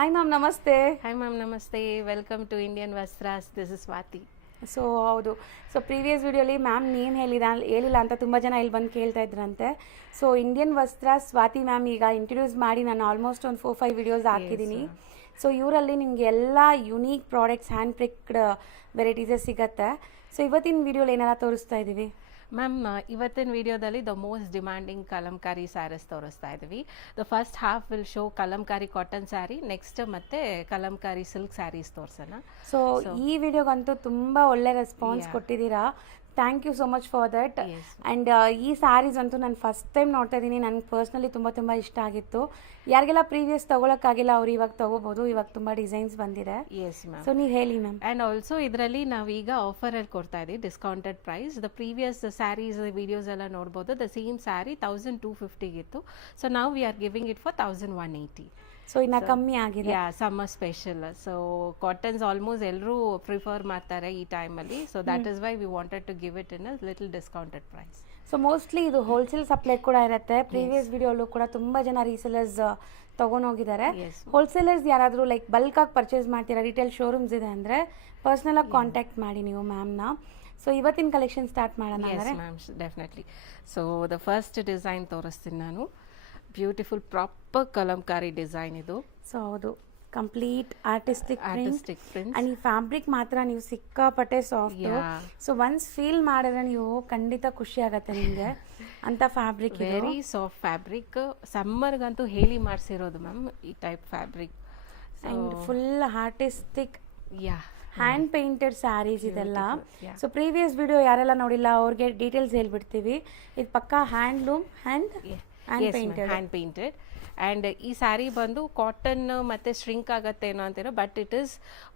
Hi ma'am, ನಮಸ್ತೆ. Hi ma'am, namaste. Welcome to Indian Vastras. This is Swati. So ಹೌದು. So previous ವಿಡಿಯೋಲಿ ma'am name ಹೇಳಿಲ್ಲ ಅಂತ ತುಂಬ ಜನ ಇಲ್ಲಿ ಬಂದು ಕೇಳ್ತಾ ಇದ್ರಂತೆ. ಸೊ ಇಂಡಿಯನ್ ವಸ್ತ್ರ ಸ್ವಾತಿ ಮ್ಯಾಮ್ ಈಗ ಇಂಟ್ರೊಡ್ಯೂಸ್ ಮಾಡಿ ನಾನು ಆಲ್ಮೋಸ್ಟ್ ಒಂದು 4-5 ವಿಡಿಯೋಸ್ ಹಾಕಿದ್ದೀನಿ. ಸೊ ಇವರಲ್ಲಿ ನಿಮಗೆ ಎಲ್ಲ ಯುನೀಕ್ ಪ್ರಾಡಕ್ಟ್ಸ್ ಹ್ಯಾಂಡ್ ಪ್ರಿಕ್ಡ್ ವೆರೈಟೀಸೇ ಸಿಗುತ್ತೆ. ಸೊ ಇವತ್ತಿನ ವಿಡಿಯೋಲಿ ಏನೆಲ್ಲ ತೋರಿಸ್ತಾ ಇದ್ದೀವಿ ಮ್ಯಾಮ್, ಇವತ್ತಿನ ವಿಡಿಯೋದಲ್ಲಿ the most demanding kalamkari saris ತೋರಿಸ್ತಾ ಇದ್ದೀವಿ. The first half will show kalamkari cotton sari, next ಮತ್ತೆ ಕಲಂಕಾರಿ ಸಿಲ್ಕ್ ಸ್ಯಾರೀಸ್ ತೋರಿಸೋಣ. ಸೊ ಈ ವಿಡಿಯೋಗಂತೂ ತುಂಬ ಒಳ್ಳೆ ರೆಸ್ಪಾನ್ಸ್ ಕೊಟ್ಟಿದ್ದೀರಾ. Thank you so much for that. And ಈ ಸ್ಯಾರೀಸ್ ಅಂತೂ ನಾನು ಫಸ್ಟ್ ಟೈಮ್ ನೋಡ್ತಾ ಇದ್ದೀನಿ. ನನಗೆ ಪರ್ಸ್ನಲಿ ತುಂಬ ಇಷ್ಟ ಆಗಿತ್ತು. ಯಾರಿಗೆಲ್ಲ ಪ್ರೀವಿಯಸ್ ತೊಗೊಳಕ್ಕಾಗಿಲ್ಲ ಅವ್ರು ಇವಾಗ ತೊಗೋಬೋದು. ಇವಾಗ ತುಂಬ ಡಿಸೈನ್ಸ್ ಬಂದಿದೆ. S ma'am. ಸೊ ನೀವು ಹೇಳಿ ಮ್ಯಾಮ್. ಆ್ಯಂಡ್ ಆಲ್ಸೋ ಇದರಲ್ಲಿ ನಾವೀಗ ಆಫರಲ್ಲಿ ಕೊಡ್ತಾ ಇದ್ದೀವಿ discounted price. The previous saris videos ಎಲ್ಲ ನೋಡ್ಬೋದು. ದ ಸೇಮ್ ಸ್ಯಾರಿ 1250 ಇತ್ತು. ಸೊ ನಾವು we are giving it for 1180. So ಇನ್ನು ಕಮ್ಮಿ ಆಗಿದೆ. Summer special. So cottons almost ಎಲ್ಲರೂ ಪ್ರಿಫರ್ ಮಾಡ್ತಾರೆ ಈ ಟೈಮಲ್ಲಿ. So that is why we wanted to give it in a little discounted price. So mostly ಇದು ಹೋಲ್ಸೇಲ್ ಸಪ್ಲೈ ಕೂಡ ಇರುತ್ತೆ. ಪ್ರೀವಿಯಸ್ ವಿಡಿಯೋಲ್ಲೂ ಕೂಡ ತುಂಬ ಜನ ರೀಸೇಲರ್ಸ್ ತೊಗೊಂಡೋಗಿದ್ದಾರೆ. ಹೋಲ್ಸೇಲರ್ಸ್ ಯಾರಾದರೂ ಲೈಕ್ ಬಲ್ಕಾಗಿ ಪರ್ಚೇಸ್ ಮಾಡ್ತೀರಾ, ರಿಟೇಲ್ ಶೋರೂಮ್ಸ್ ಇದೆ ಅಂದರೆ ಪರ್ಸ್ನಲಾಗಿ ಕಾಂಟ್ಯಾಕ್ಟ್ ಮಾಡಿ ನೀವು ಮ್ಯಾಮ್ನ. ಸೊ ಇವತ್ತಿನ ಕಲೆಕ್ಷನ್ ಸ್ಟಾರ್ಟ್ ಮಾಡೋಣ. Ma'am, definitely. So the first design ತೋರಿಸ್ತೀನಿ ನಾನು. ಬ್ಯೂಟಿಫುಲ್ ಪ್ರಾಪರ್ ಕಲಂಕಾರಿ ಡಿಸೈನ್ ಇದು. ಸೊ ಹೌದು, complete artistic print. Print and ಈ ಫ್ಯಾಬ್ರಿಕ್ ಮಾತ್ರ ನೀವು ಸಿಕ್ಕಾಪಟ್ಟೆ ಸಾಫ್ಟ್. ಸೊ ಒನ್ಸ್ ಫೀಲ್ ಮಾಡಿದ್ರೆ ನೀವು ಖಂಡಿತ ಖುಷಿ ಆಗತ್ತೆ ನಿಮಗೆ ಅಂತ ಫ್ಯಾಬ್ರಿಕ್. Very soft fabric. ಸಮ್ಮರ್ಗಂತೂ ಹೇಳಿ ಮಾಡಿಸಿರೋದು ಮ್ಯಾಮ್ ಈ type fabric. And full artistic ya hand painted saris ಇದೆಲ್ಲ. ಸೊ ಪ್ರೀವಿಯಸ್ ವಿಡಿಯೋ ಯಾರೆಲ್ಲ ನೋಡಿಲ್ಲ ಅವ್ರಿಗೆ ಡೀಟೇಲ್ಸ್ ಹೇಳ್ಬಿಡ್ತೀವಿ. ಇದು ಪಕ್ಕಾ ಹ್ಯಾಂಡ್ಲೂಮ್ ಹ್ಯಾಂಡ್ ಪೇಂಟೆಡ್. ಆ್ಯಂಡ್ ಈ ಸ್ಯಾರಿ ಬಂದು ಕಾಟನ್ ಮತ್ತು ಶ್ರಿಂಕ್ ಆಗತ್ತೇನೋ ಅಂತೀರೋ, but it is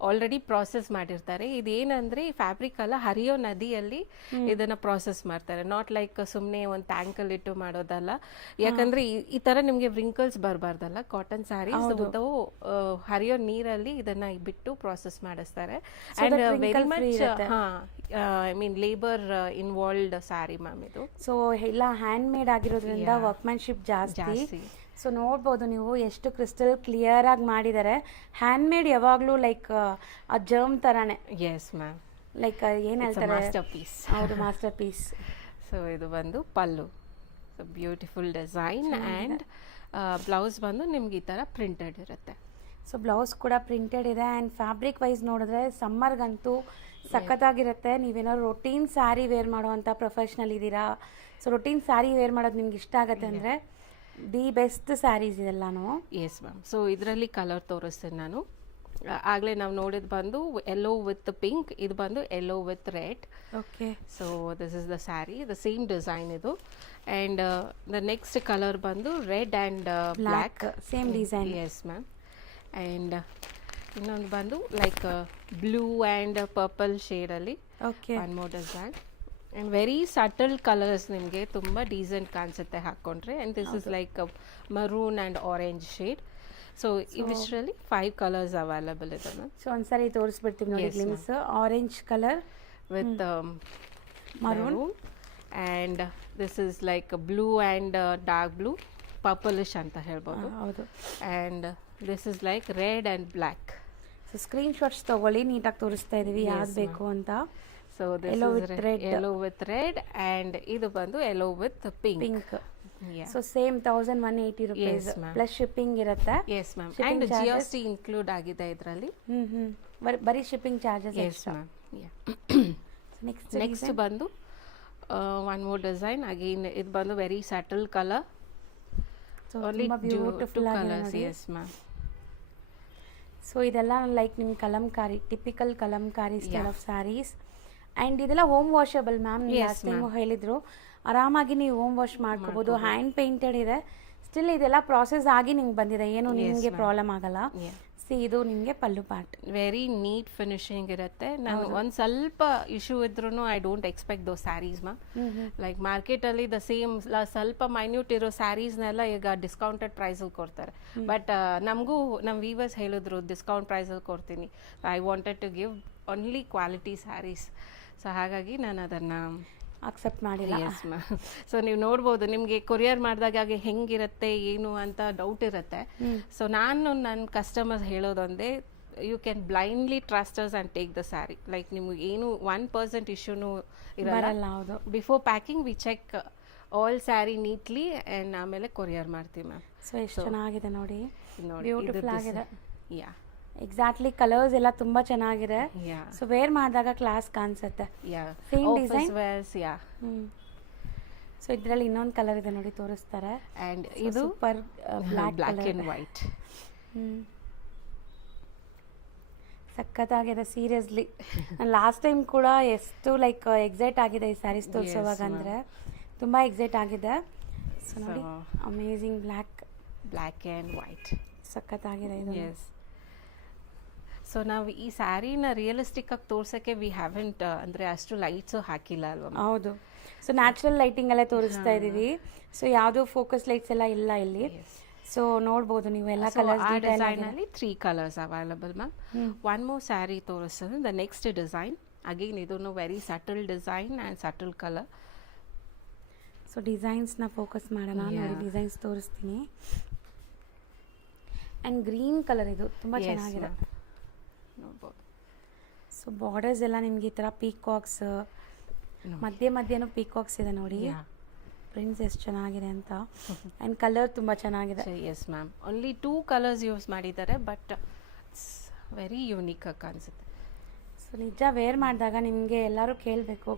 already process ಮಾಡಿರ್ತಾರೆ. ಇದೇನಂದರೆ ಈ ಫ್ಯಾಬ್ರಿಕ್ ಎಲ್ಲ ಹರಿಯೋ ನದಿಯಲ್ಲಿ ಇದನ್ನು ಪ್ರಾಸೆಸ್ ಮಾಡ್ತಾರೆ. ನಾಟ್ ಲೈಕ್ ಸುಮ್ಮನೆ ಒಂದು ಟ್ಯಾಂಕಲ್ಲಿ ಇಟ್ಟು ಮಾಡೋದಲ್ಲ. ಯಾಕಂದರೆ ಈ ಥರ ನಿಮಗೆ ವ್ರಿಂಕಲ್ಸ್ ಬರಬಾರ್ದಲ್ಲ. ಕಾಟನ್ ಸ್ಯಾರೀಸ್ ಹರಿಯೋ ನೀರಲ್ಲಿ ಇದನ್ನು ಬಿಟ್ಟು ಪ್ರಾಸೆಸ್ ಮಾಡಿಸ್ತಾರೆ. And very much I mean labour involved sari ma'am ಇದು. ಸೊ ಎಲ್ಲ ಹ್ಯಾಂಡ್ ಮೇಡ್ ಆಗಿರೋದ್ರಿಂದ ವರ್ಕ್ಮ್ಯಾನ್ಶಿಪ್ ಜಾಸ್ತಿ. ಸೊ ನೋಡ್ಬೋದು ನೀವು ಎಷ್ಟು ಕ್ರಿಸ್ಟಲ್ ಕ್ಲಿಯರ್ ಆಗಿ ಮಾಡಿದ್ದಾರೆ. ಹ್ಯಾಂಡ್ ಮೇಡ್ ಯಾವಾಗಲೂ ಲೈಕ್ ಆ ಜರ್ಮ್ ಥರನೇ. Yes ma'am. ಲೈಕ್ ಏನು ಹೇಳ್ತಾರೆ, ಮಾಸ್ಟರ್ ಪೀಸ್. ಹೌದು, ಮಾಸ್ಟರ್ ಪೀಸ್. ಸೊ ಇದು ಬಂದು pallu. So beautiful design. And blouse ಬಂದು ನಿಮ್ಗೆ ಈ ಥರ ಪ್ರಿಂಟೆಡ್ ಇರುತ್ತೆ. ಸೊ ಬ್ಲೌಸ್ ಕೂಡ ಪ್ರಿಂಟೆಡ್ ಇದೆ. ಆ್ಯಂಡ್ ಫ್ಯಾಬ್ರಿಕ್ ವೈಸ್ ನೋಡಿದ್ರೆ ಸಮ್ಮರ್ಗಂತೂ ಸಖತ್ತಾಗಿರುತ್ತೆ. ನೀವೇನಾದ್ರು ರೊಟೀನ್ ಸ್ಯಾರಿ ವೇರ್ ಮಾಡುವಂಥ ಪ್ರೊಫೆಷ್ನಲ್ ಇದ್ದೀರಾ, ಸೊ ರೊಟೀನ್ ಸ್ಯಾರಿ ವೇರ್ ಮಾಡೋದು ನಿಮ್ಗೆ ಇಷ್ಟ ಆಗುತ್ತೆ ಅಂದರೆ ದಿ ಬೆಸ್ಟ್ ಸ್ಯಾರೀಸ್ ಇದೆಲ್ಲಾನು. Yes ma'am. ಸೊ ಇದರಲ್ಲಿ ಕಲರ್ ತೋರಿಸ್ತೀನಿ ನಾನು. ಆಗಲೇ ನಾವು ನೋಡಿದ್ದು ಬಂದು ಯೆಲ್ಲೋ ವಿತ್ ಪಿಂಕ್, ಇದು ಬಂದು yellow with red. Okay. So this is the sari, the same design ಇದು. ಆ್ಯಂಡ್ ದ ನೆಕ್ಸ್ಟ್ ಕಲರ್ ಬಂದು red and black, same design. Yes ma'am. And ಇನ್ನೊಂದು ಬಂದು ಲೈಕ್ ಬ್ಲೂ ಆ್ಯಂಡ್ ಪರ್ಪಲ್ ಶೇಡಲ್ಲಿ okay, one more design. And very subtle colours, ನಿಮಗೆ ತುಂಬ decent ಕಾಣಿಸುತ್ತೆ ಹಾಕ್ಕೊಂಡ್ರೆ. And this is like maroon and orange shade. So ಇವಿಷ್ಟರಲ್ಲಿ 5 colours available ಇದೆ ma'am. So ಒಂದ್ಸರಿ ತೋರಿಸ್ಬಿಡ್ತೀವಿ ನೋಡಿ glimpse. Orange colour with maroon. And this is like blue and dark blue, purplish ಅಂತ ಹೇಳ್ಬೋದು. ಹೌದು. And this is like red and black. So screen shots ತಗೊಳ್ಳಿ, ನೀಟಾಗಿ ತೋರಿಸ್ತಾ ಇದೀವಿ ಯಾವ್ದು ಬೇಕು ಅಂತ. So yellow with red and ಇದು ಬಂದು yellow with pink. So same 1180 rupees plus shipping ಇರುತ್ತೆ. Yes ma'am. And GST include ಆಗಿದೆ ಇದರಲ್ಲಿ. ಬರೀ shipping charges. Yes ma'am. Next ಬಂದು ಒನ್ ಮೋರ್ ಡಿಸೈನ್ ಅಗೇನ್. ಇದು ಬಂದು very subtle colour. Only beautiful colours. Yes ma'am. So ಇದೆಲ್ಲ like ನಿಮ್ಮ Kalamkari, typical Kalamkari style of saris. And ಇದೆಲ್ಲ home washable ma'am. Last time ಹೇಳಿದ್ರು ಆರಾಮಾಗಿ ನೀವು ಹೋಮ್ ವಾಶ್ ಮಾಡ್ಕೋಬೋದು. ಹ್ಯಾಂಡ್ ಪೇಂಟೆಡ್ ಇದೆ. ಸ್ಟಿಲ್ ಇದೆಲ್ಲ ಪ್ರಾಸೆಸ್ ಆಗಿ ನಿಮ್ಗೆ ಬಂದಿದೆ, ಏನು ನಿಮಗೆ ಪ್ರಾಬ್ಲಮ್ ಆಗಲ್ಲ. ಸಿ ಇದು ನಿಮಗೆ ಪಲ್ಲು ಪಾರ್ಟ್. ವೆರಿ ನೀಟ್ ಫಿನಿಶಿಂಗ್ ಇರುತ್ತೆ. ನಾನು ಒಂದು ಸ್ವಲ್ಪ ಇಶ್ಯೂ ಇದ್ರೂ ಐ ಡೋಂಟ್ ಎಕ್ಸ್ಪೆಕ್ಟ್ ದೋ ಸ್ಯಾರೀಸ್ ಮ್ಯಾಮ್. ಲೈಕ್ ಮಾರ್ಕೆಟಲ್ಲಿ ದ ಸೇಮ್ ಸ್ವಲ್ಪ ಮೈನ್ಯೂಟ್ ಇರೋ ಸ್ಯಾರೀಸ್ನೆಲ್ಲ ಈಗ ಡಿಸ್ಕೌಂಟೆಡ್ ಪ್ರೈಸಲ್ಲಿ ಕೊಡ್ತಾರೆ. ಬಟ್ ನಮಗೂ ನಮ್ಮ ವೀವರ್ಸ್ ಹೇಳಿದ್ರು ಡಿಸ್ಕೌಂಟ್ ಪ್ರೈಸಲ್ಲಿ ಕೊಡ್ತೀನಿ. I wanted to give only quality saris. So ಹಾಗಾಗಿ ನಾನು ಅದನ್ನು ಅಕ್ಸೆಪ್ಟ್ ಮಾಡಿಲ್ಲ. S ma'am. ಸೊ ನೀವು ನೋಡ್ಬೋದು, ನಿಮಗೆ ಕೊರಿಯರ್ ಮಾಡಿದಾಗ ಹಾಗೆ ಹೆಂಗಿರುತ್ತೆ ಏನು ಅಂತ ಡೌಟ್ ಇರುತ್ತೆ. ಸೊ ನಾನು ನನ್ನ ಕಸ್ಟಮರ್ಸ್ ಹೇಳೋದೊಂದೇ, you can blindly trust us and take the sari. Like ನಿಮ್ಗೆ ಏನು 1% ಇಶ್ಯೂನು ಬರಲ್ಲ. ಇರಲ್ಲ. ಹೌದು. Before packing we check all sari neatly and ಆಮೇಲೆ ಕೊರಿಯರ್ ಮಾಡ್ತೀವಿ ಮ್ಯಾಮ್. ಸೊ ಎಷ್ಟು ಚೆನ್ನಾಗಿದೆ ನೋಡಿ, ನೋಡಿ ಬ್ಯೂಟಿಫುಲ್ ಆಗಿದೆ. ಯಾ ಎಕ್ಸಾಕ್ಟ್ಲಿ ಕಲರ್ಸ್ ಎಲ್ಲ ತುಂಬಾ ಚೆನ್ನಾಗಿದೆ. ಯಾ ಸೊ ವೇರ್ ಮಾಡಿದಾಗ ಕ್ಲಾಸ್ ಕಾಣಿಸುತ್ತೆ. ಯಾ Same office design? Wares. Yeah so ಇದರಲ್ಲಿ ಇನ್ನೊಂದು ಕಲರ್ ಇದೆ ನೋಡಿ, ತೋರಿಸ್ತಾರೆ. ಆ್ಯಂಡ್ ಇದು ಸೂಪರ್ ಬ್ಲ್ಯಾಕ್ ಆ್ಯಂಡ್ ವೈಟ್. ಸಖತ್ತಾಗಿದೆ ಸೀರಿಯಸ್ಲಿ. ನಾನು ಲಾಸ್ಟ್ ಟೈಮ್ ಕೂಡ ಎಷ್ಟು ಲೈಕ್ ಎಕ್ಸೈಟ್ ಆಗಿದೆ ಈ ಸ್ಯಾರೀಸ್ ತೋರಿಸೋವಾಗ, ಅಂದರೆ ತುಂಬ ಎಕ್ಸೈಟ್ ಆಗಿದೆ. ಸೊ ನೋಡಿ, ಅಮೇಝಿಂಗ್ ಬ್ಲ್ಯಾಕ್ ಆ್ಯಂಡ್ ವೈಟ್ ಸಖತ್ತಾಗಿದೆ ಇದು. ಎಸ್. ಸೊ ನಾವು ಈ ಸ್ಯಾರಿನ ರಿಯಲಿಸ್ಟಿಕ್ ಆಗಿ ತೋರ್ಸೋಕ್ಕೆ ವಿ ಹ್ಯಾವೆಂಟ್ ಅಂದರೆ ಅಷ್ಟು ಲೈಟ್ಸು ಹಾಕಿಲ್ಲ ಅಲ್ವಾ? ಹೌದು. ಸೊ ನ್ಯಾಚುರಲ್ ಲೈಟಿಂಗ್ ಅಲ್ಲೇ ತೋರಿಸ್ತಾ ಇದ್ದೀವಿ. ಸೊ ಯಾವುದೋ ಫೋಕಸ್ ಲೈಟ್ಸ್ ಎಲ್ಲ ಇಲ್ಲ ಇಲ್ಲಿ. ಸೊ ನೋಡ್ಬೋದು ನೀವು ಎಲ್ಲ ಕಲರ್ಸ್. ಆ ಡಿಸೈನಲ್ಲಿ 3 colours available ma'am. One more sari ತೋರಿಸ್ತದೆ, ದ ನೆಕ್ಸ್ಟ್ ಡಿಸೈನ್. ಅಗೇನ್ ಇದನ್ನು very subtle design and subtle colour. So ಡಿಸೈನ್ಸ್ನ ಫೋಕಸ್ ಮಾಡೋಣ. ನೋಡಿ ಡಿಸೈನ್ಸ್ ತೋರಿಸ್ತೀನಿ. ಆ್ಯಂಡ್ ಗ್ರೀನ್ ಕಲರ್ ಇದು ತುಂಬ ಚೆನ್ನಾಗಿದೆ, ನೋಡ್ಬೋದು. ಸೊ ಬಾರ್ಡರ್ಸ್ ಎಲ್ಲ ನಿಮ್ಗೆ ಈ ಥರ ಪೀಕಾಕ್ಸ್, ಮಧ್ಯನೂ ಪೀಕಾಕ್ಸ್ ಇದೆ ನೋಡಿ. ಪ್ರಿಂಟ್ಸ್ ಎಷ್ಟು ಚೆನ್ನಾಗಿದೆ ಅಂತ. ಆ್ಯಂಡ್ ಕಲರ್ ತುಂಬ ಚೆನ್ನಾಗಿದೆ. Yes ma'am, only 2 colours use ಮಾಡಿದ್ದಾರೆ, ಬಟ್ ವೆರಿ ಯೂನಿಕ್ ಆಗಿ ಕಾಣಿಸುತ್ತೆ. ಸೊ ನಿಜ ವೇರ್ ಮಾಡಿದಾಗ ನಿಮಗೆ ಎಲ್ಲರೂ ಕೇಳಬೇಕು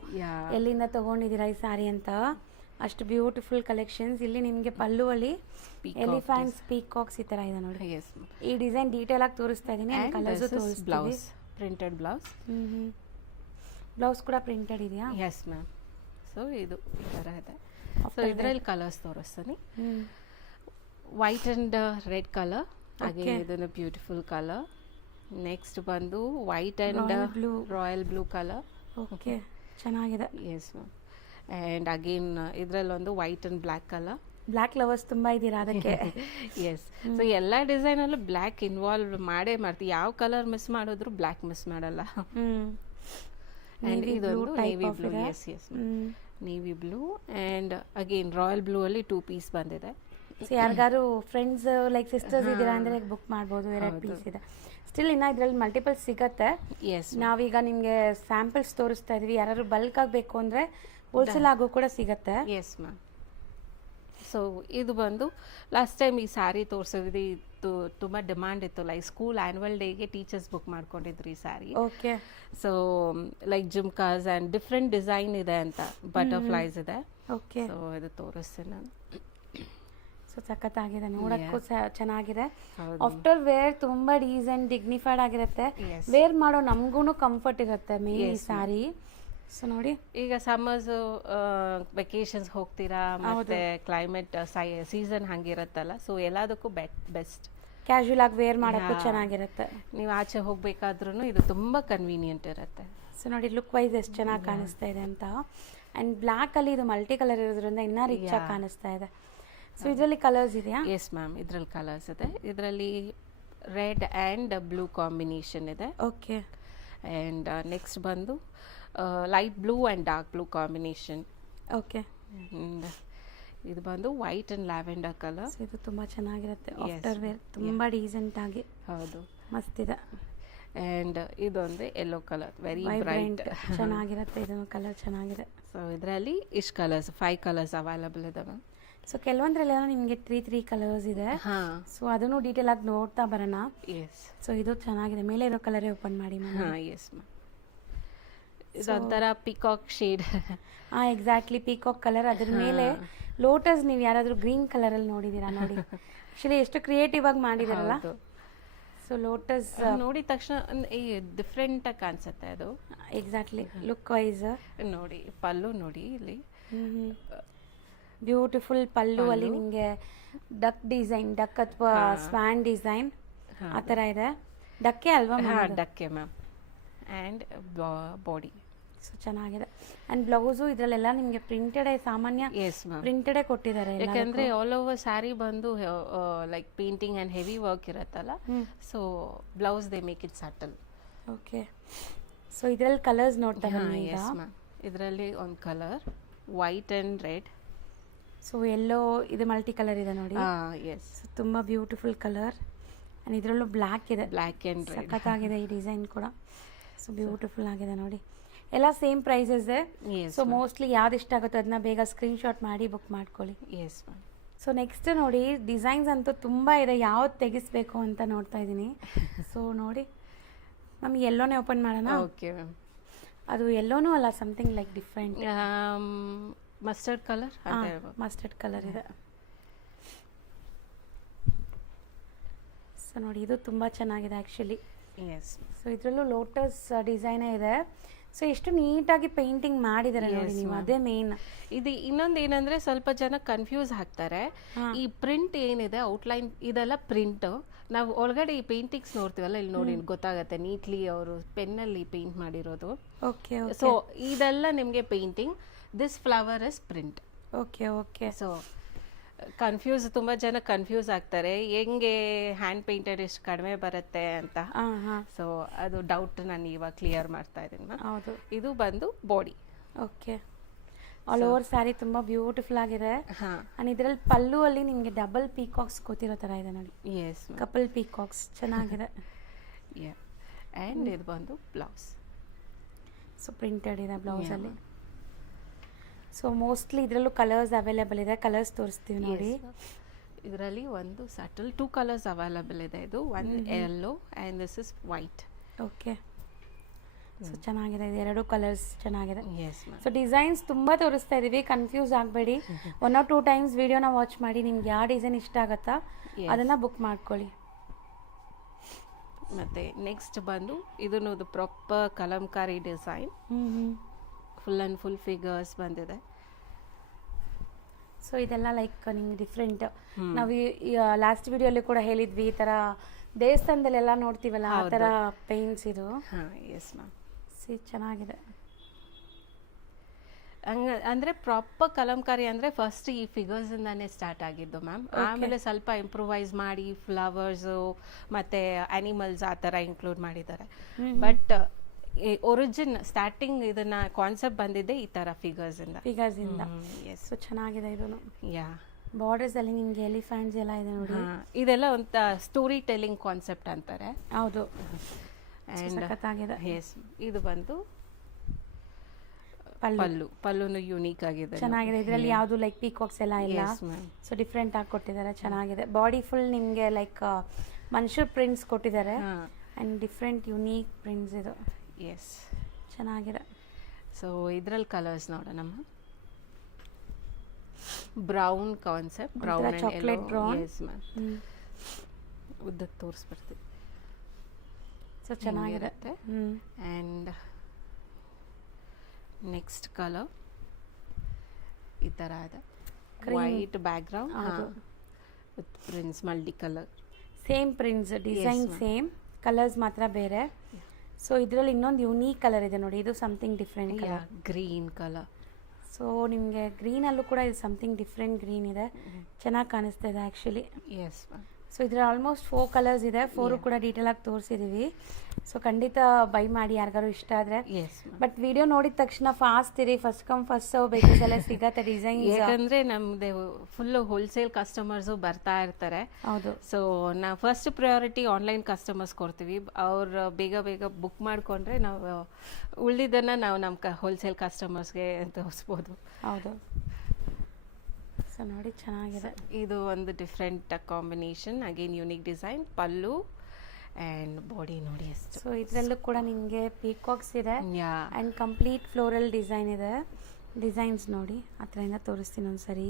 ಎಲ್ಲಿಂದ ತೊಗೊಂಡಿದ್ದೀರಾ ಈ ಸ್ಯಾರಿ ಅಂತ. ಅಷ್ಟು ಬ್ಯೂಟಿಫುಲ್ ಕಲೆಕ್ಷನ್ಸ್. ಇಲ್ಲಿ ನಿಮಗೆ ಪಲ್ಲುವಲ್ಲಿ ಎಲಿಫೆಂಟ್ಸ್, ಪೀಕಾಕ್ಸ್ ಈ ಥರ ಇದೆ ನೋಡಿ. ಈ ಡಿಸೈನ್ ಡೀಟೇಲ್ ಆಗಿ ತೋರಿಸ್ತಾ ಇದ್ದೀನಿ. ಕಲರ್ಸು ತೋರಿಸ್ತೀವಿ. Printed blouse. ಬ್ಲೌಸ್ ಕೂಡ ಪ್ರಿಂಟೆಡ್ ಇದೆಯಾ? S ma'am. ಸೊ ಇದು ಈ ಥರ ಇದೆ. ಸೊ ಇದರಲ್ಲಿ ಕಲರ್ಸ್ ತೋರಿಸ್ತೀನಿ. ವೈಟ್ ಆ್ಯಂಡ್ ರೆಡ್ ಕಲರ್, ಹಾಗೆ ಇದನ್ನು ಬ್ಯೂಟಿಫುಲ್ ಕಲರ್. ನೆಕ್ಸ್ಟ್ ಬಂದು white and royal blue colour. Okay, ಚೆನ್ನಾಗಿದೆ. Yes ma'am. ಆ್ಯಂಡ್ ಅಗೇನ್ ಇದರಲ್ಲೊಂದು white and black colour. Black lovers ತುಂಬ ಇದ್ದೀರಾ ಅದಕ್ಕೆ. ಎಸ್. ಸೊ ಎಲ್ಲ ಡಿಸೈನಲ್ಲೂ ಬ್ಲ್ಯಾಕ್ ಇನ್ವಾಲ್ವ್ ಮಾಡ್ತೀವಿ. ಯಾವ ಕಲರ್ ಮಿಸ್ ಮಾಡಿದ್ರು ಬ್ಲ್ಯಾಕ್ ಮಿಸ್ ಮಾಡಲ್ಲ. ಆ್ಯಂಡ್ ಇದೊಂದು navy blue. Yes yes, navy blue and again royal blue ಅಲ್ಲಿ 2 ಪೀಸ್ ಬಂದಿದೆ. ಸೊ ಯಾರಿಗಾರು ಫ್ರೆಂಡ್ಸ್ ಲೈಕ್ ಸಿಸ್ಟರ್ಸ್ ಇದ್ದೀರಾ ಅಂದರೆ ಬುಕ್ ಮಾಡ್ಬೋದು. 2 ಪೀಸ್ ಇದೆ. ಸ್ಟಿಲ್ ಇನ್ನು ಇದರಲ್ಲಿ ಮಲ್ಟಿಪಲ್ ಸಿಗತ್ತೆ. ಎಸ್. ನಾವೀಗ ನಿಮಗೆ ಸ್ಯಾಂಪಲ್ಸ್ ತೋರಿಸ್ತಾ ಇದೀವಿ. ಯಾರು ಬಲ್ಕ್ ಆಗಬೇಕು ಅಂದರೆ ಹೋಲ್ಸೇಲ್ ಆಗೋ ಕೂಡ ಸಿಗತ್ತೆ. S ma'am. ಸೊ ಇದು ಬಂದು ಲಾಸ್ಟ್ ಟೈಮ್ ಈ ಸ್ಯಾರಿ ತೋರಿಸಿದ್ವಿ, ಇದು ತುಂಬ ಡಿಮ್ಯಾಂಡ್ ಇತ್ತು. ಲೈಕ್ ಸ್ಕೂಲ್ ಆ್ಯನ್ಯುವಲ್ ಡೇಗೆ ಟೀಚರ್ಸ್ ಬುಕ್ ಮಾಡ್ಕೊಂಡಿದ್ರು ಈ sari. Okay. So like jhumkas and different design ಇದೆ ಅಂತ, ಬಟರ್ಫ್ಲೈಸ್ ಇದೆ. ಓಕೆ. ಸೊ ಇದು ತೋರಿಸ್ತೀನಿ ನಾನು. ಸೊ ಸಖತ್ತಾಗಿದೆ, ನೋಡೋಕ್ಕೂ ಚೆನ್ನಾಗಿದೆ. ಆಫ್ಟರ್ ವೇರ್ ತುಂಬ ಡೀಸೆಂಟ್ ಡಿಗ್ನಿಫೈಡ್ ಆಗಿರುತ್ತೆ. ವೇರ್ ಮಾಡೋ ನಮಗೂ ಕಂಫರ್ಟ್ ಇರುತ್ತೆ ಮೇನ್ ಈ ಸ್ಯಾರಿ. ಸೊ ನೋಡಿ, ಈಗ ಸಮ್ಮರ್ಸು ವೆಕೇಶನ್ಸ್ ಹೋಗ್ತೀರಾ, ಮತ್ತೆ ಕ್ಲೈಮೇಟ್ ಸೀಸನ್ ಹಂಗಿರುತ್ತಲ್ಲ, ಸೊ ಎಲ್ಲದಕ್ಕೂ ಬೆಸ್ಟ್. ಕ್ಯಾಶುವಲ್ ಆಗಿ ವೇರ್ ಮಾಡೋಕ್ಕೂ ಚೆನ್ನಾಗಿರುತ್ತೆ. ನೀವು ಆಚೆ ಹೋಗ್ಬೇಕಾದ್ರೂ ಇದು ತುಂಬ ಕನ್ವೀನಿಯಂಟ್ ಇರುತ್ತೆ. ಸೊ ನೋಡಿ ಲುಕ್ ವೈಸ್ ಎಷ್ಟು ಚೆನ್ನಾಗಿ ಕಾಣಿಸ್ತಾ ಇದೆ ಅಂತ. ಆ್ಯಂಡ್ ಬ್ಲ್ಯಾಕಲ್ಲಿ ಇದು ಮಲ್ಟಿ ಕಲರ್ ಇರೋದ್ರಿಂದ ಇನ್ನೂ ರಿಚ್ ಆಗಿ ಕಾಣಿಸ್ತಾ ಇದೆ. ಸೊ ಇದರಲ್ಲಿ ಕಲರ್ಸ್ ಇದೆಯಾ? ಎಸ್ ಮ್ಯಾಮ್, ಇದರಲ್ಲಿ ಕಲರ್ಸ್ ಇದೆ. ಇದರಲ್ಲಿ ರೆಡ್ ಆ್ಯಂಡ್ ಬ್ಲೂ ಕಾಂಬಿನೇಷನ್ ಇದೆ. ಓಕೆ. ಆ್ಯಂಡ್ ನೆಕ್ಸ್ಟ್ ಬಂದು light blue and dark blue combination. Okay. ಇದು ಬಂದು ವೈಟ್ ಆ್ಯಂಡ್ ಲ್ಯಾವೆಂಡರ್ ಕಲರ್. ಇದು ತುಂಬ ಚೆನ್ನಾಗಿರುತ್ತೆ ಆಫ್ಟರ್ ವೇರ್, ತುಂಬ ಡೀಸೆಂಟ್ ಆಗಿ. ಹೌದು, ಮಸ್ತಿದೆ. ಆ್ಯಂಡ್ ಇದೊಂದು ಯೆಲ್ಲೋ ಕಲರ್, ವೆರಿ ಬ್ರೈಟ್, ಚೆನ್ನಾಗಿರುತ್ತೆ. ಇದನ್ನು ಕಲರ್ ಚೆನ್ನಾಗಿದೆ. ಸೊ ಇದರಲ್ಲಿ ಇಷ್ಟು ಕಲರ್ಸ್ 5 ಕಲರ್ಸ್ ಅವೈಲಬಲ್ ಇದಾವೆ. ಸೊ ಕೆಲವೊಂದ್ರಲ್ಲೆಲ್ಲ ನಿಮಗೆ 3 ಕಲರ್ಸ್ ಇದೆ. ಸೊ ಅದನ್ನು ಡೀಟೇಲ್ ಆಗಿ ನೋಡ್ತಾ ಬರೋಣ. ಎಸ್. ಸೊ ಇದು ಚೆನ್ನಾಗಿದೆ. ಮೇಲೆ ಇರೋ ಕಲರೇ ಓಪನ್ ಮಾಡಿ. ಹಾಂ, ಎಸ್ ಮ್ಯಾಮ್. ಇದೊಂಥರ ಪಿಕಾಕ್ ಶೇಡ್. ಹಾಂ, ಎಕ್ಸಾಕ್ಟ್ಲಿ ಪಿಕಾಕ್ ಕಲರ್. ಅದ್ರ ಮೇಲೆ ಲೋಟಸ್ ನೀವು ಯಾರಾದರೂ ಗ್ರೀನ್ ಕಲರಲ್ಲಿ ನೋಡಿದ್ದೀರಾ? ನೋಡಿ, ಆ್ಯಕ್ಚುಲಿ ಎಷ್ಟು ಕ್ರಿಯೇಟಿವ್ ಆಗಿ ಮಾಡಿದಾರಲ್ಲ. ಸೊ ಲೋಟಸ್ ನೋಡಿದ ತಕ್ಷಣ ಡಿಫ್ರೆಂಟ್ ಆಗಿ ಕಾಣಿಸುತ್ತೆ ಅದು. ಎಕ್ಸಾಕ್ಟ್ಲಿ ಲುಕ್ ವೈಸ್ ನೋಡಿ. ಪಲ್ಲು ನೋಡಿ, ಇಲ್ಲಿ ಬ್ಯೂಟಿಫುಲ್ ಪಲ್ಲು ಅಲ್ಲಿ ನಿಮಗೆ ಡಕ್ ಡಿಸೈನ್, ಡಕ್ ಅಥವಾ ಸ್ವಾನ್ ಡಿಸೈನ್ ಆ ಥರ ಇದೆ. ಡಕ್ಕೆ ಅಲ್ವಾ? ಹಾಂ, ಡಕ್ಕೆ ಮ್ಯಾಮ್. ಆ್ಯಂಡ್ ಬಾಡಿ ಸೊ ಚೆನ್ನಾಗಿದೆ. ಆ್ಯಂಡ್ ಬ್ಲೌಸು ಇದರಲ್ಲೆಲ್ಲ ನಿಮಗೆ ಪ್ರಿಂಟೆಡೇ, ಸಾಮಾನ್ಯ ಪ್ರಿಂಟೆಡೇ ಕೊಟ್ಟಿದ್ದಾರೆ. ಯಾಕಂದರೆ ಆಲ್ ಓವರ್ ಸ್ಯಾರಿ ಬಂದು like painting and heavy work ಇರುತ್ತಲ್ಲ, so blouse they make it subtle. Okay. So ಇದರಲ್ಲಿ ಕಲರ್ಸ್ ನೋಡ್ತಾ ಎಸ್ ಮ್ಯಾಮ್. ಇದರಲ್ಲಿ ಒಂದು colour white and red. So ಎಲ್ಲೋ ಇದು ಮಲ್ಟಿ ಕಲರ್ ಇದೆ ನೋಡಿ. ಎಸ್, ಸೊ ತುಂಬ ಬ್ಯೂಟಿಫುಲ್ ಕಲರ್. ಆ್ಯಂಡ್ ಇದರಲ್ಲೂ ಬ್ಲ್ಯಾಕ್ ಇದೆ. Black and red. ಸಖತ್ತಾಗಿದೆ ಈ ಡಿಸೈನ್ ಕೂಡ. ಸೊ ಬ್ಯೂಟಿಫುಲ್ ಆಗಿದೆ ನೋಡಿ. ಎಲ್ಲ ಸೇಮ್ ಪ್ರೈಸಸ್. ಸೊ ಮೋಸ್ಟ್ಲಿ ಯಾವ್ದು ಇಷ್ಟ ಆಗುತ್ತೋ ಅದನ್ನ ಬೇಗ ಸ್ಕ್ರೀನ್ಶಾಟ್ ಮಾಡಿ ಬುಕ್ ಮಾಡ್ಕೊಳ್ಳಿ. S ma'am. ಸೊ ನೆಕ್ಸ್ಟ್ ನೋಡಿ, ಡಿಸೈನ್ಸ್ ಅಂತೂ ತುಂಬ ಇದೆ, ಯಾವ್ದು ತೆಗಿಸ್ಬೇಕು ಅಂತ ನೋಡ್ತಾ ಇದ್ದೀನಿ. ಸೊ ನೋಡಿ ಮ್ಯಾಮ್, ಎಲ್ಲೋನೇ ಓಪನ್ ಮಾಡೋಣ. Okay ma'am. ಅದು ಎಲ್ಲೋನೂ ಅಲ್ಲ, something like different. Mustard colour. Mustard colour ಇದೆ. ಸೊ ನೋಡಿ, ಇದು ತುಂಬ ಚೆನ್ನಾಗಿದೆ ಆ್ಯಕ್ಚುಲಿ. ಎಸ್. ಸೊ ಇದರಲ್ಲೂ ಲೋಟಸ್ ಡಿಸೈನೇ ಇದೆ. ಸೊ ಎಷ್ಟು ನೀಟಾಗಿ ಪೇಂಟಿಂಗ್ ಮಾಡಿದ್ದಾರೆ ನೋಡಿ ನೀವು, ಅದೇ ಮೇನ್. ಇದು ಇನ್ನೊಂದು ಏನಂದ್ರೆ ಸ್ವಲ್ಪ ಜನ ಕನ್ಫ್ಯೂಸ್ ಆಗ್ತಾರೆ. ಈ ಪ್ರಿಂಟ್ ಏನಿದೆ ಔಟ್ಲೈನ್, ಇದೆಲ್ಲ ಪ್ರಿಂಟ್. ನಾವು ಒಳಗಡೆ ಈ ಪೇಂಟಿಂಗ್ಸ್ ನೋಡ್ತೀವಲ್ಲ, ಇಲ್ಲಿ ನೋಡಿ ಗೊತ್ತಾಗತ್ತೆ ನೀಟ್ಲಿ ಅವರು ಪೆನ್ನಲ್ಲಿ ಪೇಂಟ್ ಮಾಡಿರೋದು. ಓಕೆ. ಸೊ ಇದೆಲ್ಲ ನಿಮಗೆ painting, this flower is print. Okay okay. So ತುಂಬ ಜನ ಕನ್ಫ್ಯೂಸ್ ಆಗ್ತಾರೆ, ಹೆಂಗೆ ಹ್ಯಾಂಡ್ ಪೇಂಟೆಡ್ ಎಷ್ಟು ಕಡಿಮೆ ಬರುತ್ತೆ ಅಂತ. ಸೊ ಅದು ಡೌಟ್ ನಾನು ಇವಾಗ ಕ್ಲಿಯರ್ ಮಾಡ್ತಾ ಇದ್ದೀನಿ ಮ್ಯಾಮ್. ಹೌದು. ಇದು ಬಂದು body. Okay. All over sari ತುಂಬ ಬ್ಯೂಟಿಫುಲ್ ಆಗಿದೆ. ಅಂಡ್ ಇದರಲ್ಲಿ ಪಲ್ಲು ಅಲ್ಲಿ ನಿಮಗೆ ಡಬಲ್ ಪೀಕಾಕ್ಸ್ ಕೂತಿರೋ ಥರ ಇದೆ ನೋಡಿ. ಎಸ್, ಕಪಲ್ ಪೀಕಾಕ್ಸ್ ಚೆನ್ನಾಗಿದೆ. ಆ್ಯಂಡ್ ಇದು ಬಂದು ಬ್ಲೌಸ್. ಸೊ ಪ್ರಿಂಟೆಡ್ ಇದೆ ಬ್ಲೌಸಲ್ಲಿ. ಸೊ ಮೋಸ್ಟ್ಲಿ ಇದರಲ್ಲೂ ಕಲರ್ಸ್ ಅವೈಲೇಬಲ್ ಇದೆ, ಕಲರ್ಸ್ ತೋರಿಸ್ತೀವಿ ನೋಡಿ. ಇದರಲ್ಲಿ ಒಂದು ಸಟಲ್ 2 ಕಲರ್ಸ್ ಅವೈಲೇಬಲ್ ಇದೆ. ಇದು one yellow and this is white. Okay. So ಚೆನ್ನಾಗಿದೆ, ಇದು 2 ಕಲರ್ಸ್ ಚೆನ್ನಾಗಿದೆ. Yes ma'am. ಸೊ ಡಿಸೈನ್ಸ್ ತುಂಬ ತೋರಿಸ್ತಾ ಇದ್ದೀವಿ, ಕನ್ಫ್ಯೂಸ್ ಆಗಬೇಡಿ. 1 or 2 ಟೈಮ್ಸ್ ವಿಡಿಯೋನ ವಾಚ್ ಮಾಡಿ, ನಿಮ್ಗೆ ಯಾವ ಡಿಸೈನ್ ಇಷ್ಟ ಆಗುತ್ತಾ ಅದನ್ನು ಬುಕ್ ಮಾಡ್ಕೊಳ್ಳಿ. ಮತ್ತು ನೆಕ್ಸ್ಟ್ ಬಂದು ಇದನ್ನೊಂದು proper Kalamkari design. Full and full figures ಬಂದಿದೆ. ಸೊ ಇದೆಲ್ಲ ಲೈಕ್ ನಿಮ್ಗೆ ಡಿಫ್ರೆಂಟ್. ನಾವು ಲಾಸ್ಟ್ ವಿಡಿಯೋಲಿ ಕೂಡ ಹೇಳಿದ್ವಿ, ಈ ಥರ ದೇವಸ್ಥಾನದಲ್ಲೆಲ್ಲ ನೋಡ್ತೀವಲ್ಲ ಆ ಥರ ಪೇಂಟ್ಸ್ ಇದು. Yes ma'am. ಚೆನ್ನಾಗಿದೆ. ಅಂದರೆ ಪ್ರಾಪರ್ ಕಲಂಕಾರಿ ಅಂದರೆ ಫಸ್ಟ್ ಈ ಫಿಗರ್ಸಿಂದಾನೇ ಸ್ಟಾರ್ಟ್ ಆಗಿದ್ದು ಮ್ಯಾಮ್. ಆಮೇಲೆ ಸ್ವಲ್ಪ ಇಂಪ್ರೂವೈಸ್ ಮಾಡಿ ಫ್ಲವರ್ಸು ಮತ್ತು ಆ್ಯನಿಮಲ್ಸ್ ಆ ಥರ ಇನ್ಕ್ಲೂಡ್ ಮಾಡಿದ್ದಾರೆ. ಬಟ್ ಒರಿಜಿನ್ ಸ್ಟಾರ್ಟಿಂಗ್ ಇದನ್ನ ಕಾನ್ಸೆಪ್ಟ್ ಬಂದಿದೆ ಈ ತರ ಫಿಗರ್ಸ್ ಇಂದ. ಸೊ ಚೆನ್ನಾಗಿದೆ ಇದು. ಯಾ, ಬಾರ್ಡರ್ಸ್ ಅಲ್ಲಿ ನಿಮ್ಗೆ ಎಲಿಫೆಂಟ್ಸ್ ಎಲ್ಲ ಇದೆ ನೋಡಿ. ಇದೆಲ್ಲ ಒಂದು ಸ್ಟೋರಿ ಟೆಲ್ಲಿಂಗ್ ಕಾನ್ಸೆಪ್ಟ್ ಅಂತಾರೆ. ಹೌದು. ಸಖತ್ತಾಗಿದೆ. ಎಸ್. ಇದು ಬಂದು ಪಲ್ಲುನು ಯೂನಿಕ್ ಆಗಿದೆ, ಚೆನ್ನಾಗಿದೆ. ಇದರಲ್ಲಿ ಯಾವುದು ಲೈಕ್ ಪೀಕಾಕ್ಸ್ ಎಲ್ಲ ಇಲ್ಲ. ಸೊ ಡಿಫ್ರೆಂಟ್ ಆಗಿ ಕೊಟ್ಟಿದ್ದಾರೆ, ಚೆನ್ನಾಗಿದೆ. ಬಾಡಿ ಫುಲ್ ನಿಮ್ಗೆ ಲೈಕ್ ಮನುಷ್ಯ ಪ್ರಿಂಟ್ಸ್ ಕೊಟ್ಟಿದ್ದಾರೆ ಅಂಡ್ ಡಿಫ್ರೆಂಟ್ ಯುನೀಕ್ ಪ್ರಿಂಟ್ಸ್ ಇದು. ಎಸ್, ಚೆನ್ನಾಗಿದೆ. ಸೊ ಇದರಲ್ಲಿ ಕಲರ್ಸ್ ನೋಡೋಣ. Brown concept, brown and chocolate brown. Yes ma'am. ಉದ್ದಕ್ಕೆ ತೋರಿಸ್ಬಿಡ್ತೀವಿ. ಸೊ ಚೆನ್ನಾಗಿರುತ್ತೆ. ಆ್ಯಂಡ್ ನೆಕ್ಸ್ಟ್ ಕಲರ್ ಈ ಥರ ಇದೆ, white background with prints, multi colour. Same prints, design same, colours ಮಾತ್ರ ಬೇರೆ. ಸೊ ಇದರಲ್ಲಿ ಇನ್ನೊಂದು ಯುನೀಕ್ ಕಲರ್ ಇದೆ ನೋಡಿ, ಇದು something different colour, green colour. So ನಿಮಗೆ ಗ್ರೀನಲ್ಲೂ ಕೂಡ ಇದು ಸಮಥಿಂಗ್ ಡಿಫ್ರೆಂಟ್ ಗ್ರೀನ್ ಇದೆ, ಚೆನ್ನಾಗಿ ಕಾಣಿಸ್ತಾ ಇದೆ ಆ್ಯಕ್ಚುಲಿ. Yes ma'am. ಸೊ ಇದರಲ್ಲಿ ಆಲ್ಮೋಸ್ಟ್ 4 ಕಲರ್ಸ್ ಇದೆ, 4 ಕೂಡ ಡೀಟೇಲ್ ಆಗಿ ತೋರಿಸಿದ್ದೀವಿ. ಸೊ ಖಂಡಿತ ಬೈ ಮಾಡಿ ಯಾರಿಗಾರು ಇಷ್ಟ ಆದರೆ. ಬಟ್ ವಿಡಿಯೋ ನೋಡಿದ ತಕ್ಷಣ ಫಾಸ್ಟ್ ಇರಿ, first come first serve baker's ಎಲ್ಲ ಸಿಗತ್ತೆ ಡಿಸೈನ್. ಯಾಕಂದ್ರೆ ನಮ್ದು ಫುಲ್ ಹೋಲ್ಸೇಲ್ ಕಸ್ಟಮರ್ಸು ಬರ್ತಾ ಇರ್ತಾರೆ. ಹೌದು. ಸೊ ನಾವು ಫಸ್ಟ್ ಪ್ರಯಾರಿಟಿ ಆನ್ಲೈನ್ ಕಸ್ಟಮರ್ಸ್ ಕೊಡ್ತೀವಿ. ಅವ್ರು ಬೇಗ ಬೇಗ ಬುಕ್ ಮಾಡಿಕೊಂಡ್ರೆ ನಾವು ಉಳಿದಿದ್ದನ್ನು ನಾವು ನಮ್ಮ ಹೋಲ್ಸೇಲ್ ಕಸ್ಟಮರ್ಸ್ಗೆ ತೋರಿಸ್ಬೋದು. ಹೌದು. ಸೊ ನೋಡಿ ಚೆನ್ನಾಗಿದೆ. ಇದು ಒಂದು different combination, again unique design, pallu and body ನೋಡಿ ಎಷ್ಟು. ಸೊ ಇದರಲ್ಲೂ ಕೂಡ ನಿಮಗೆ ಪೀಕಾಕ್ಸ್ ಇದೆ ಆ್ಯಂಡ್ ಕಂಪ್ಲೀಟ್ ಫ್ಲೋರಲ್ ಡಿಸೈನ್ ಇದೆ. ಡಿಸೈನ್ಸ್ ನೋಡಿ ಆ ಥರದಿಂದ ತೋರಿಸ್ತೀನಿ ಒಂದ್ಸರಿ.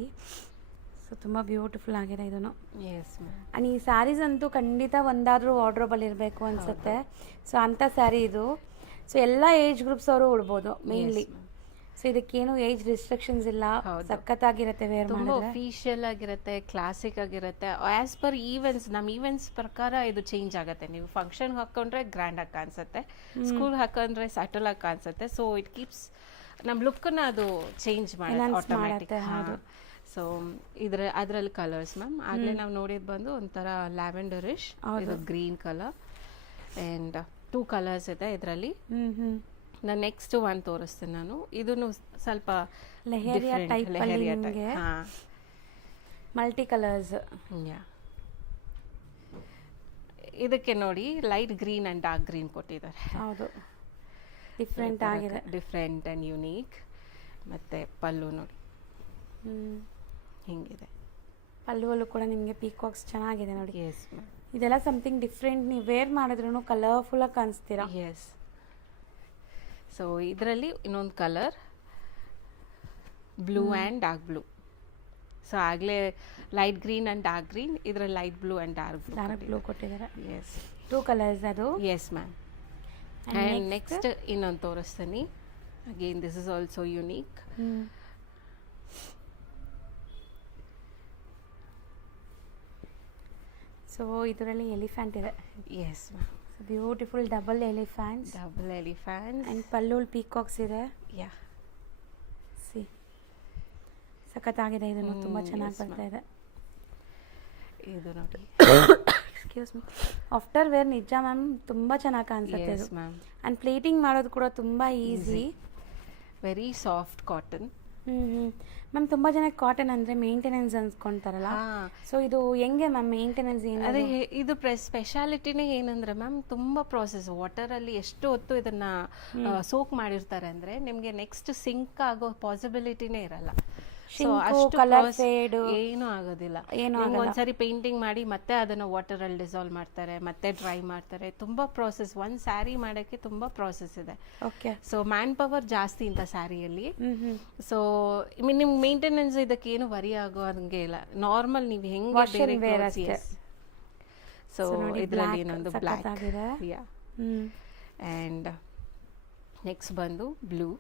ಸೊ ತುಂಬ ಬ್ಯೂಟಿಫುಲ್ ಆಗಿದೆ ಇದನ್ನು. S ma'am. ಆ್ಯಂಡ್ ಈ ಸ್ಯಾರೀಸ್ ಅಂತೂ ಖಂಡಿತ ಒಂದಾದರೂ ವಾರ್ಡ್ರೋಬಲ್ ಇರಬೇಕು ಅನಿಸುತ್ತೆ. ಸೊ ಅಂಥ ಸ್ಯಾರಿ ಇದು. ಸೊ ಎಲ್ಲ ಏಜ್ ಗ್ರೂಪ್ಸ್ ಅವರು ಉಡ್ಬೋದು ಮೇನ್ಲಿ. ಸೊ ಇದಕ್ಕೇನು ಏಜ್ ರಿಸ್ಟ್ರಿಕ್ಷನ್ಸ್ ಇಲ್ಲ, ಸಖತ್ತಾಗಿರುತ್ತೆ ವೇರ್ ಮಾಡಿದ್ರೆ. ಅಫಿಷಿಯಲ್ ಆಗಿರುತ್ತೆ, ಕ್ಲಾಸಿಕ್ ಆಗಿರುತ್ತೆ. ಆಸ್ ಪರ್ ಈವೆಂಟ್ಸ್, ನಮ್ಮ ಈವೆಂಟ್ಸ್ ಪ್ರಕಾರ ಇದು ಚೇಂಜ್ ಆಗುತ್ತೆ. ನೀವು ಫಂಕ್ಷನ್ ಹಾಕೊಂಡ್ರೆ ಗ್ರ್ಯಾಂಡ್ ಆಗಿ ಕಾಣಿಸುತ್ತೆ, ಸ್ಕೂಲ್ ಹಾಕೊಂಡ್ರೆ ಸಟಲ್ ಆಗಿ ಕಾಣಿಸುತ್ತೆ. ಸೊ ಇಟ್ ಕೀಪ್ಸ್ ನಮ್ಮ ಲುಕ್ನ ಅದು ಚೇಂಜ್ ಮಾಡುತ್ತೆ. ಸೊ ಅದರಲ್ಲಿ ಕಲರ್ಸ್ ಮ್ಯಾಮ್, ಆಗಲೇ ನಾವು ನೋಡಿದ್ ಬಂದು ಒಂಥರ ಲ್ಯಾವೆಂಡರಿಶ್, ಇದು ಗ್ರೀನ್ ಕಲರ್ ಆ್ಯಂಡ್ 2 ಕಲರ್ಸ್ ಇದೆ ಇದರಲ್ಲಿ. ನಾನು ನೆಕ್ಸ್ಟ್ ಒನ್ ತೋರಿಸ್ತೀನಿ ನಾನು. ಇದನ್ನು ಸ್ವಲ್ಪ ಲೆಹರಿಯಾ ಟೈಪ್ ಅಲ್ಲಿ ಲೆಹರಿಯಾ ನಿಮಗೆ ಟೈಪ್. ಹಾಂ, ಮಲ್ಟಿ ಕಲರ್ಸ್. ಯಾ. ಇದಕ್ಕೆ ನೋಡಿ light green and dark green ಕೊಟ್ಟಿದ್ದಾರೆ. ಹೌದು, ಡಿಫ್ರೆಂಟ್ ಆಗಿದೆ. Different and unique. ಮತ್ತು ಪಲ್ಲು ನೋಡಿ ಹಿಂಗಿದೆ. ಪಲ್ಲುವಲ್ಲೂ ಕೂಡ ನಿಮಗೆ ಪೀಕಾಕ್ಸ್ ಚೆನ್ನಾಗಿದೆ ನೋಡಿ. Yes ma'am. ಇದೆಲ್ಲ ಸಮಥಿಂಗ್ ಡಿಫ್ರೆಂಟ್. ನೀವು ವೇರ್ ಮಾಡಿದ್ರೂ ಕಲರ್ಫುಲ್ಲಾಗಿ ಕಾಣಿಸ್ತೀರಾ. ಎಸ್. ಸೊ ಇದರಲ್ಲಿ ಇನ್ನೊಂದು colour blue and dark blue. So ಆಗಲೇ light green and dark green, ಇದರಲ್ಲಿ light blue and dark blue ಕೊಟ್ಟಿದ್ದಾರೆ. ಎಸ್, 2 ಕಲರ್ಸ್ ಅದು. Yes ma'am. ಆ್ಯಂಡ್ ನೆಕ್ಸ್ಟ್ ಇನ್ನೊಂದು ತೋರಿಸ್ತೀನಿ. Again this is also unique. So ಇದರಲ್ಲಿ ಎಲಿಫೆಂಟ್ ಇದೆ. Yes ma'am. Beautiful double elephants. Double elephant and ಪಲ್ಲುಲ್ peacocks ಇದೆ. Yeah. C ಸಖತ್ತಾಗಿದೆ. ಇದನ್ನು ತುಂಬ ಚೆನ್ನಾಗಿ ಬರ್ತಾ ಇದೆ. ಇದು ನೋಡಿ. Excuse me. ಆಫ್ಟರ್ ವೇರ್ ನಿಜ ಮ್ಯಾಮ್ ತುಂಬ ಚೆನ್ನಾಗಿ ಕಾಣಿಸುತ್ತೆ ಇದು. ಮ್ಯಾಮ್. ಆ್ಯಂಡ್ ಪ್ಲೇಟಿಂಗ್ ಮಾಡೋದು ಕೂಡ ತುಂಬ easy. Very soft cotton. Ma'am ತುಂಬ ಜನಕ್ಕೆ ಕಾಟನ್ ಅಂದರೆ ಮೇಂಟೆನೆನ್ಸ್ ಅನ್ಸ್ಕೊಳ್ತಾರಲ್ಲ. ಸೊ ಇದು ಹೆಂಗೆ ಮ್ಯಾಮ್ ಮೇಂಟೆನೆನ್ಸ್ ಏನು? ಅದೇ ಇದು ಸ್ಪೆಷಾಲಿಟಿನೇ ಏನಂದ್ರೆ ಮ್ಯಾಮ್, ತುಂಬ ಪ್ರಾಸೆಸ್. ವಾಟರಲ್ಲಿ ಎಷ್ಟು ಹೊತ್ತು ಇದನ್ನ ಸೋಕ್ ಮಾಡಿರ್ತಾರೆ ಅಂದರೆ ನಿಮಗೆ ನೆಕ್ಸ್ಟ್ ಸಿಂಕ್ ಆಗೋ ಪಾಸಿಬಿಲಿಟಿನೇ ಇರಲ್ಲ. ಸೊ ಅಷ್ಟು ಏನೂ ಆಗೋದಿಲ್ಲ. ಒಂದ್ಸರಿ ಪೇಂಟಿಂಗ್ ಮಾಡಿ ಮತ್ತೆ ಅದನ್ನು ವಾಟರಲ್ಲಿ ಡಿಸಾಲ್ವ್ ಮಾಡ್ತಾರೆ, ಮತ್ತೆ ಡ್ರೈ ಮಾಡ್ತಾರೆ. ತುಂಬ ಪ್ರಾಸೆಸ್. ಒಂದು ಸ್ಯಾರಿ ಮಾಡೋಕ್ಕೆ ತುಂಬ ಪ್ರಾಸೆಸ್ ಇದೆ. ಓಕೆ. ಸೊ ಮ್ಯಾನ್ ಪವರ್ ಜಾಸ್ತಿ ಇಂಥ ಸ್ಯಾರಿಯಲ್ಲಿ. ಸೊ ನಿಮ್ಗೆ ಮೇಂಟೆನೆನ್ಸ್ ಇದಕ್ಕೆ ಏನು ವರಿ ಆಗೋ ಹಂಗೆ ಇಲ್ಲ. ನಾರ್ಮಲ್ ನೀವು ಹೆಂಗೆ ಬೇರೆ. ಸೊ ಇದರಲ್ಲಿ ಇನ್ನೊಂದು ಬ್ಲ್ಯಾಕ್. ಯಾ. ಆ್ಯಂಡ್ ನೆಕ್ಸ್ಟ್ ಬಂದು blue.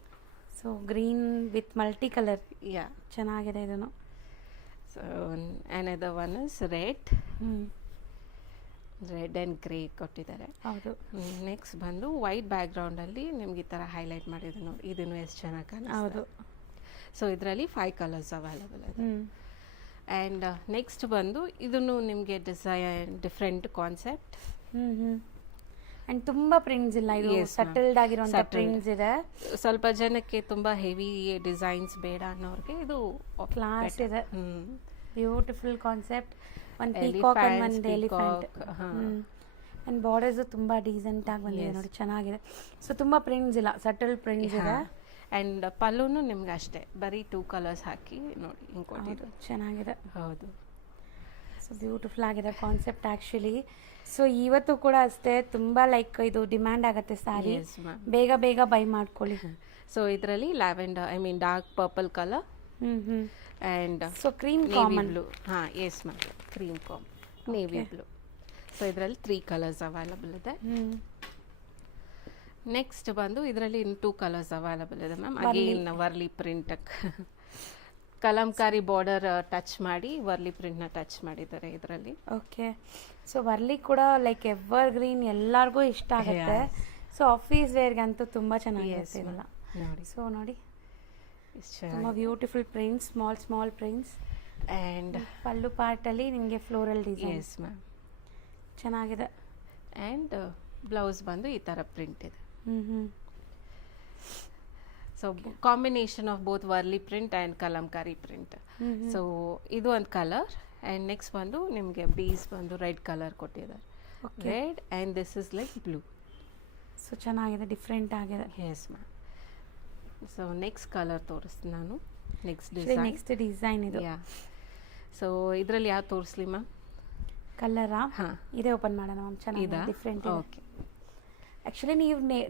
So green with multi colour. Yeah, ಚೆನ್ನಾಗಿದೆ ಇದನ್ನು. So another one is red. Red and grey ಕೊಟ್ಟಿದ್ದಾರೆ. ಹೌದು. ನೆಕ್ಸ್ಟ್ ಬಂದು ವೈಟ್ ಬ್ಯಾಕ್ಗ್ರೌಂಡಲ್ಲಿ ನಿಮ್ಗೆ ಈ ಥರ ಹೈಲೈಟ್ ಮಾಡಿದ್ರು ನೋಡಿ. ಇದನ್ನು ಎಷ್ಟು ಚೆನ್ನಾಗಿ ಕಾಣಿಸ್ತಾ. ಹೌದು. ಸೊ ಇದರಲ್ಲಿ 5 ಕಲರ್ಸ್ ಅವೈಲಬಲ್ ಇದೆ. ಆ್ಯಂಡ್ ನೆಕ್ಸ್ಟ್ ಬಂದು ಇದನ್ನು ನಿಮಗೆ ಡಿಫ್ರೆಂಟ್ ಕಾನ್ಸೆಪ್ಟ್. ಅಂಡ್ ತುಂಬಾ ಪ್ರಿಂಟ್ಸ್ ಇಲ್ಲ. ಇದು ಸಟಲ್ಡ್ ಆಗಿರುವಂತ ಪ್ರಿಂಟ್ಸ್ ಇದೆ. ಸ್ವಲ್ಪ ಜನಕ್ಕೆ ತುಂಬಾ ಹೆವಿ ಡಿಸೈನ್ಸ್ ಬೇಡ ಅನ್ನೋರಿಗೆ ಇದು ಕ್ಲಾಸ್ ಇದೆ. Beautiful concept. ಒಂದು ಪೀಕಾಕ್ ಅಂಡ್ ಒಂದು ಎಲಿಫೆಂಟ್. ಅಂಡ್ ಬಾರ್ಡರ್ಸ್ ತುಂಬಾ ಡೀಸೆಂಟ್ ಆಗಿ ಬಂದಿದೆ ನೋಡಿ, ಚೆನ್ನಾಗಿದೆ. ಸೊ ತುಂಬಾ ಪ್ರಿಂಟ್ಸ್ ಇಲ್ಲ, ಸಟಲ್ ಪ್ರಿಂಟ್ಸ್ ಇದೆ. ಆ್ಯಂಡ್ ಪಲ್ಲುನು ನಿಮ್ಗೆ ಅಷ್ಟೇ ಬರೀ 2 ಕಲರ್ಸ್ ಹಾಕಿ ನೋಡಿ ಹಿಂಗೆ ಕೊಟ್ಟಿದ್ದು. ಚೆನ್ನಾಗಿದೆ. ಹೌದು. ಸೊ ಬ್ಯೂಟಿಫುಲ್ ಆಗಿದೆ ಕಾನ್ಸೆಪ್ಟ್ ಆ್ಯಕ್ಚುಲಿ. ಸೊ ಇವತ್ತು ಕೂಡ ಅಷ್ಟೇ ತುಂಬ ಲೈಕ್ ಇದು ಡಿಮ್ಯಾಂಡ್ ಆಗುತ್ತೆ ಸ್ಯಾರಿ. ಬೇಗ ಬೇಗ ಬೈ ಮಾಡ್ಕೊಳ್ಳಿ. ಸೊ ಇದರಲ್ಲಿ lavender, I mean dark purple colour. And so cream common blue. ಹಾಂ, yes ma'am, cream common, navy blue. So ಇದರಲ್ಲಿ 3 ಕಲರ್ಸ್ ಅವೈಲಬಲ್ ಇದೆ. ನೆಕ್ಸ್ಟ್ ಬಂದು ಇದರಲ್ಲಿ ಇನ್ನು 2 ಕಲರ್ಸ್ ಅವೈಲಬಲ್ ಇದೆ ma'am. Again Warli print Kalamkari border touch ಮಾಡಿ ವರ್ಲಿ ಪ್ರಿಂಟ್ನ ಟಚ್ ಮಾಡಿದ್ದಾರೆ ಇದರಲ್ಲಿ. ಓಕೆ. ಸೊ ವರ್ಲಿ ಕೂಡ ಲೈಕ್ ಎವರ್ ಗ್ರೀನ್ ಎಲ್ಲರಿಗೂ ಇಷ್ಟ ಆಗುತ್ತೆ. ಸೊ ಆಫೀಸ್ ವೇರ್ಗಂತೂ ತುಂಬ ಚೆನ್ನಾಗಿರುತ್ತೆ ಇವೆಲ್ಲ ನೋಡಿ. ಸೊ ನೋಡಿ ತುಂಬ beautiful prints, small prints. And pallu ಪಾರ್ಟಲ್ಲಿ ನಿಮಗೆ ಫ್ಲೋರಲ್ ಡಿಸೈನ್. ಎಸ್ ಮ್ಯಾಮ್, ಚೆನ್ನಾಗಿದೆ. ಆ್ಯಂಡ್ ಬ್ಲೌಸ್ ಬಂದು ಈ ಥರ ಪ್ರಿಂಟ್ ಇದೆ. So combination of both Warli print and Kalamkari print. So ಇದು ಒಂದು ಕಲರ್. ಆ್ಯಂಡ್ ನೆಕ್ಸ್ಟ್ ಬಂದು ನಿಮಗೆ ಬೀಸ್ ಬಂದು ರೆಡ್ ಕಲರ್ ಕೊಟ್ಟಿದ್ದಾರೆ. Red and this is like blue. So ಚೆನ್ನಾಗಿದೆ, ಡಿಫ್ರೆಂಟ್ ಆಗಿದೆ. Yes ma'am. So next colour ತೋರಿಸ್ತೀನಿ ನಾನು. ನೆಕ್ಸ್ಟ್ ಡಿಸೈನ್ ಇದು. ಯಾ. ಸೊ ಇದರಲ್ಲಿ ಯಾವ್ದು ತೋರಿಸ್ಲಿ ಮ್ಯಾಮ್? ಕಲರಾ? ಹಾಂ, ಇದೇ ಓಪನ್ ಮಾಡೋಣ ಮ್ಯಾಮ್. ಚೆನ್ನಾಗಿದೆ, ಡಿಫ್ರೆಂಟ್. ಓಕೆ. ಆ್ಯಕ್ಚುಲಿ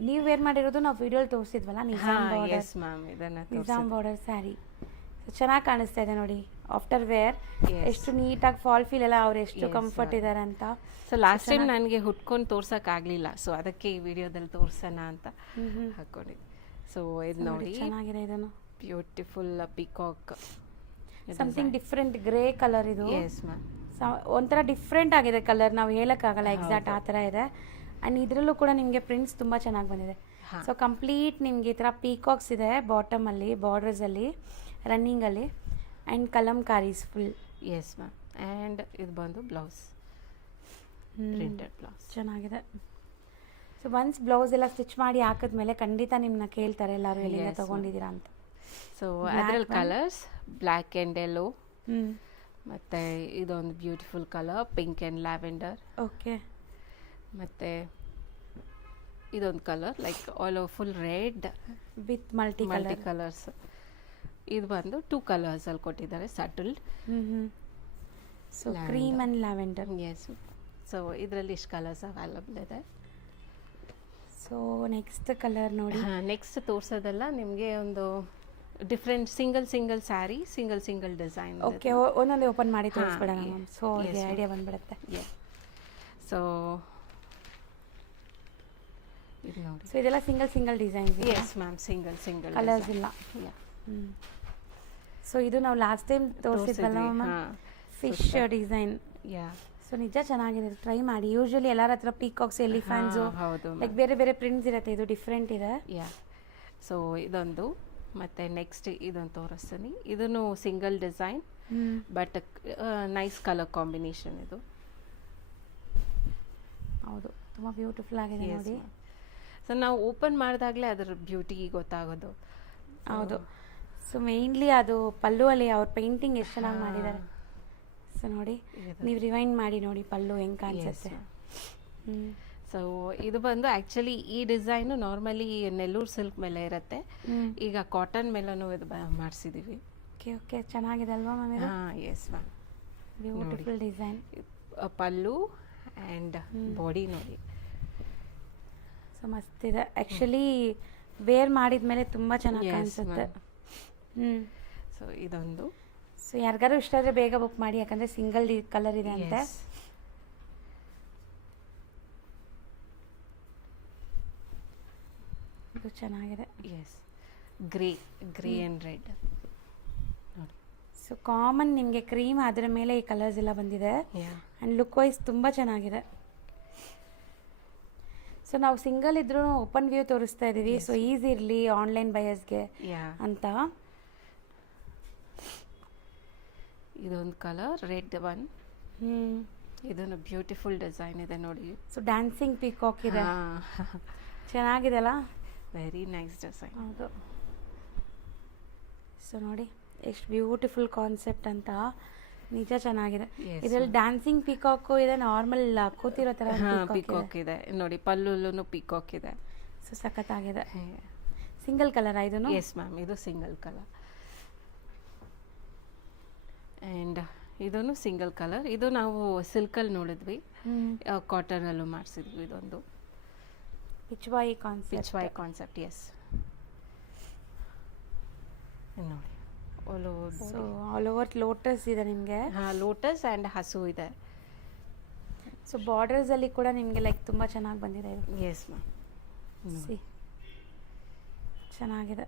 ನೀವು ವೇರ್ ಮಾಡಿರೋದು ನಾವು ವಿಡಿಯೋಲಿ ತೋರಿಸಿದ್ವಲ್ಲ, ನಿಜಾಮ್ ಬಾರ್ಡರ್ ಸ್ಯಾರಿ. ಚೆನ್ನಾಗಿ ಕಾಣಿಸ್ತಾ ಇದೆ ನೋಡಿ ಆಫ್ಟರ್ ವೇರ್. ಎಷ್ಟು ನೀಟಾಗಿ ಫಾಲ್ ಫೀಲ್ ಎಲ್ಲ ಅವ್ರು ಎಷ್ಟು ಕಂಫರ್ಟ್ ಇದ್ದಾರೆ ಅಂತ. ಸೊ ಲಾಸ್ಟ್ ಟೈಮ್ ನನಗೆ ಹುಟ್ಕೊಂಡು ತೋರ್ಸೋಕ್ಕಾಗಲಿಲ್ಲ, ಸೊ ಅದಕ್ಕೆ ಈ ವಿಡಿಯೋದಲ್ಲಿ ತೋರ್ಸೋಣ ಅಂತ ಹಾಕ್ಕೊಂಡಿದ್ದೆ. ಸೊ ಇದು ನೋಡಿ ಚೆನ್ನಾಗಿದೆ. ಇದನ್ನು beautiful peacock, something different grey colour ಇದು. Yes ma'am. ಒಂಥರ ಡಿಫ್ರೆಂಟ್ ಆಗಿದೆ ಕಲರ್, ನಾವು ಹೇಳೋಕ್ಕಾಗಲ್ಲ ಎಕ್ಸಾಕ್ಟ್ ಆ ಥರ ಇದೆ. ಆ್ಯಂಡ್ ಇದರಲ್ಲೂ ಕೂಡ ನಿಮಗೆ ಪ್ರಿಂಟ್ಸ್ ತುಂಬ ಚೆನ್ನಾಗಿ ಬಂದಿದೆ. ಸೊ ಕಂಪ್ಲೀಟ್ ನಿಮಗೆ ಈ ಥರ ಪೀಕಾಕ್ಸ್ ಇದೆ ಬಾಟಮಲ್ಲಿ, ಬಾರ್ಡರ್ಸಲ್ಲಿ, ರನ್ನಿಂಗಲ್ಲಿ, and Kalamkaris full. Yes ma'am. And ಇದು ಬಂದು ಬ್ಲೌಸ್, ಪ್ರಿಂಟೆಡ್ ಬ್ಲೌಸ್. ಚೆನ್ನಾಗಿದೆ. ಸೊ ಒನ್ಸ್ ಬ್ಲೌಸ್ ಎಲ್ಲ ಸ್ಟಿಚ್ ಮಾಡಿ ಹಾಕಿದ್ಮೇಲೆ ಖಂಡಿತ ನಿಮ್ಮನ್ನ ಕೇಳ್ತಾರೆ ಎಲ್ಲರೂ ಎಲ್ಲಿಂದ Yes, ತೊಗೊಂಡಿದ್ದೀರಾ ಅಂತ. ಸೊ ಅದ್ರಲ್ಲಿ ಕಲರ್ಸ್ ಬ್ಲ್ಯಾಕ್ ಆ್ಯಂಡ್ ಯೆಲ್ಲೋ, ಹ್ಞೂ ಮತ್ತು ಇದೊಂದು beautiful colour pink and lavender, okay ಮತ್ತು ಇದೊಂದು colour like all over full red with multi multi colour. Colours. ಇದು ಬಂದು 2 ಕಲರ್ಸಲ್ಲಿ ಕೊಟ್ಟಿದ್ದಾರೆ ಸಟಲ್ಡ್. ಹ್ಞೂ so cream and lavender. Yes. So ಇದರಲ್ಲಿ ಇಷ್ಟು ಕಲರ್ಸ್ ಅವೈಲಬಲ್ ಇದೆ. ಸೊ ನೆಕ್ಸ್ಟ್ ಕಲರ್ ನೋಡಿ. ನೆಕ್ಸ್ಟ್ ತೋರಿಸೋದೆಲ್ಲ ನಿಮಗೆ ಒಂದು different single sari single design. Okay, ಒಂದೊಂದೇ ಓಪನ್ ಮಾಡಿ ತೋರಿಸ್ಬಿಡೋಣ ಮ್ಯಾಮ್. ಸೊ ಅವ್ರಿಗೆ Yes, ಐಡಿಯಾ ಬಂದ್ಬಿಡುತ್ತೆ. ಸೊ ಇದು ನೋಡಿ. ಸೊ ಇದೆಲ್ಲ single designs. Yes ma'am, single colours ಇಲ್ಲ. ಸೊ ಇದು ನಾವು ಲಾಸ್ಟ್ ಟೈಮ್ ತೋರಿಸಿದ್ವಲ್ಲ ma'am, fish design. Yeah. So ನಿಜ ಚೆನ್ನಾಗಿದೆ, ಟ್ರೈ ಮಾಡಿ. ಯೂಶಲಿ ಎಲ್ಲರ ಹತ್ರ ಪೀಕಾಕ್ಸ್, ಎಲಿಫೆಂಟ್ಸು, ಹೌದು ಲೈಕ್ ಬೇರೆ ಪ್ರಿಂಟ್ಸ್ ಇರುತ್ತೆ. ಇದು ಡಿಫ್ರೆಂಟ್ ಇದೆ. ಯಾ. ಸೊ ಇದೊಂದು ಮತ್ತು ನೆಕ್ಸ್ಟ್ ಇದೊಂದು ತೋರಿಸ್ತೀನಿ. ಇದನ್ನು single design but nice colour combination. ಇದು ಹೌದು, ತುಂಬ ಬ್ಯೂಟಿಫುಲ್ ಆಗಿದೆ ನೋಡಿ. ಸೊ ನಾವು ಓಪನ್ ಮಾಡಿದಾಗಲೇ ಅದರ ಬ್ಯೂಟಿ ಗೊತ್ತಾಗೋದು. ಹೌದು. ಸೊ ಮೇನ್ಲಿ ಅದು ಪಲ್ಲು ಅಲ್ಲಿ ಅವ್ರ ಪೇಂಟಿಂಗ್ ಎಷ್ಟು ಚೆನ್ನಾಗಿ ಮಾಡಿದ್ದಾರೆ. ಸೊ ನೋಡಿ, ನೀವು ರಿವೈಂಡ್ ಮಾಡಿ ನೋಡಿ ಪಲ್ಲು ಹೆಂಗೆ ಕಾಣಿಸುತ್ತೆ. ಸೊ ಇದು ಬಂದು ಆ್ಯಕ್ಚುಲಿ ಈ ಡಿಸೈನು ನಾರ್ಮಲಿ ನೆಲ್ಲೂರು ಸಿಲ್ಕ್ ಮೇಲೆ ಇರುತ್ತೆ. ಈಗ ಕಾಟನ್ ಮೇಲೂ ಇದು ಮಾಡಿಸಿದ್ದೀವಿ. ಓಕೆ ಚೆನ್ನಾಗಿದೆ ಅಲ್ವಾ ಮ್ಯಾಮ್ ಇದು? ಹಾಂ, yes ma'am. Beautiful design. Pallu and body ನೋಡಿ. ಸೊ ಮಸ್ತ್ ಇದೆ. ಆ್ಯಕ್ಚುಲಿ ವೇರ್ ಮಾಡಿದ್ಮೇಲೆ ತುಂಬ ಚೆನ್ನಾಗಿ Yes, ಕಾಣಿಸುತ್ತೆ. ಸೊ ಇದೊಂದು. ಸೊ ಯಾರಿಗಾರು ಇಷ್ಟ ಆದರೆ ಬೇಗ ಬುಕ್ ಮಾಡಿ, ಯಾಕಂದರೆ ಸಿಂಗಲ್ ಕಲರ್ ಇದೆ ಅಂತೆ. Yes. ಇದು ಚೆನ್ನಾಗಿದೆ. ಎಸ್, ಗ್ರೇ ಆ್ಯಂಡ್ ರೆಡ್ ನೋಡಿ. ಸೊ ಕಾಮನ್ ನಿಮಗೆ ಕ್ರೀಮ್ ಅದರ ಮೇಲೆ ಈ ಕಲರ್ಸ್ ಎಲ್ಲ ಬಂದಿದೆ. ಆ್ಯಂಡ್ ಲುಕ್ ವೈಸ್ ತುಂಬ ಚೆನ್ನಾಗಿದೆ. ಸೊ ನಾವು ಸಿಂಗಲ್ ಇದ್ರೂ ಓಪನ್ ವ್ಯೂ ತೋರಿಸ್ತಾ ಇದ್ದೀವಿ. ಸೊ ಈಸಿ ಇರಲಿ ಆನ್ಲೈನ್ ಬಯರ್ಸ್ಗೆ ಅಂತ. ಇದೊಂದು ಕಲರ್ ರೆಡ್ ಒನ್. ಇದೊಂದು ಬ್ಯೂಟಿಫುಲ್ ಡಿಸೈನ್ ಇದೆ ನೋಡಿ. ಸೊ ಡ್ಯಾನ್ಸಿಂಗ್ ಪೀಕಾಕ್ ಇದೆ, ಚೆನ್ನಾಗಿದೆ ಅಲ್ಲ? Very nice design. ಹೌದು. ಸೊ ನೋಡಿ ಎಷ್ಟು ಬ್ಯೂಟಿಫುಲ್ ಕಾನ್ಸೆಪ್ಟ್ ಅಂತ. ನಿಜ ಚೆನ್ನಾಗಿದೆ. ಇದರಲ್ಲಿ ಡ್ಯಾನ್ಸಿಂಗ್ ಪಿಕಾಕು ಇದೆ, ನಾರ್ಮಲ್ ಕೂತಿರೋ ಥರ ಪಿಕಾಕ್ ಇದೆ ನೋಡಿ. ಪಲ್ಲುಲ್ಲೂ ಪಿಕಾಕ್ ಇದೆ. ಸೊ ಸಖತ್ತಾಗಿದೆ. ಸಿಂಗಲ್ ಕಲರ್ ಇದನ್ನು? ಎಸ್ ಮ್ಯಾಮ್, ಇದು ಸಿಂಗಲ್ ಕಲರ್. ಆ್ಯಂಡ್ ಇದನ್ನು ಸಿಂಗಲ್ ಕಲರ್. ಇದು ನಾವು ಸಿಲ್ಕಲ್ಲಿ ನೋಡಿದ್ವಿ, ಕಾಟನಲ್ಲೂ ಮಾಡಿಸಿದ್ವಿ. ಇದೊಂದು ಪಿಚ್ವಾಯಿ ಕಾನ್ಸೆಪ್ಟ್. ಎಸ್ ನೋಡಿ. ಸೊ ಆಲ್ ಓವರ್ ಲೋಟಸ್ ಇದೆ ನಿಮಗೆ. ಲೋಟಸ್ ಆ್ಯಂಡ್ ಹಸು ಇದೆ. ಸೊ ಬಾರ್ಡರ್ಸಲ್ಲಿ ಕೂಡ ನಿಮಗೆ ಲೈಕ್ ತುಂಬ ಚೆನ್ನಾಗಿ ಬಂದಿದೆ ಇದು. Yes ma'am. ಸಿ ಚೆನ್ನಾಗಿದೆ.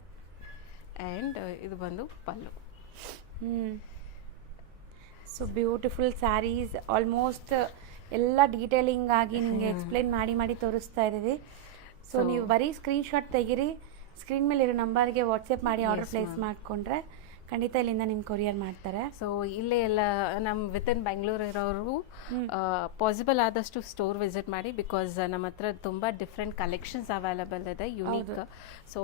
ಆ್ಯಂಡ್ ಇದು ಬಂದು pallu. So beautiful saris. Almost ಎಲ್ಲ ಡೀಟೇಲಿಂಗ್ ಆಗಿ ನಿಮಗೆ ಎಕ್ಸ್ಪ್ಲೈನ್ ಮಾಡಿ ತೋರಿಸ್ತಾ ಇದ್ದೀವಿ. ಸೊ ನೀವು ಬರೀ ಸ್ಕ್ರೀನ್ಶಾಟ್ ತೆಗೀರಿ, ಸ್ಕ್ರೀನ್ ಮೇಲೆ ಇರೋ ನಂಬರ್ಗೆ ವಾಟ್ಸಪ್ ಮಾಡಿ ಆರ್ಡರ್ ಪ್ಲೇಸ್ ಮಾಡಿಕೊಂಡ್ರೆ ಖಂಡಿತ ಇಲ್ಲಿಂದ ನಿಮ್ಗೆ ಕೊರಿಯರ್ ಮಾಡ್ತಾರೆ. ಸೊ ಇಲ್ಲೇ ಎಲ್ಲ ನಮ್ಮ ವಿತಿನ್ ಬೆಂಗಳೂರು ಇರೋರು ಪಾಸಿಬಲ್ ಆದಷ್ಟು ಸ್ಟೋರ್ ವಿಸಿಟ್ ಮಾಡಿ. ಬಿಕಾಸ್ ನಮ್ಮ ಹತ್ರ ತುಂಬ ಡಿಫ್ರೆಂಟ್ ಕಲೆಕ್ಷನ್ಸ್ ಅವೈಲಬಲ್ ಇದೆ, ಯುನೀಕ್. ಸೊ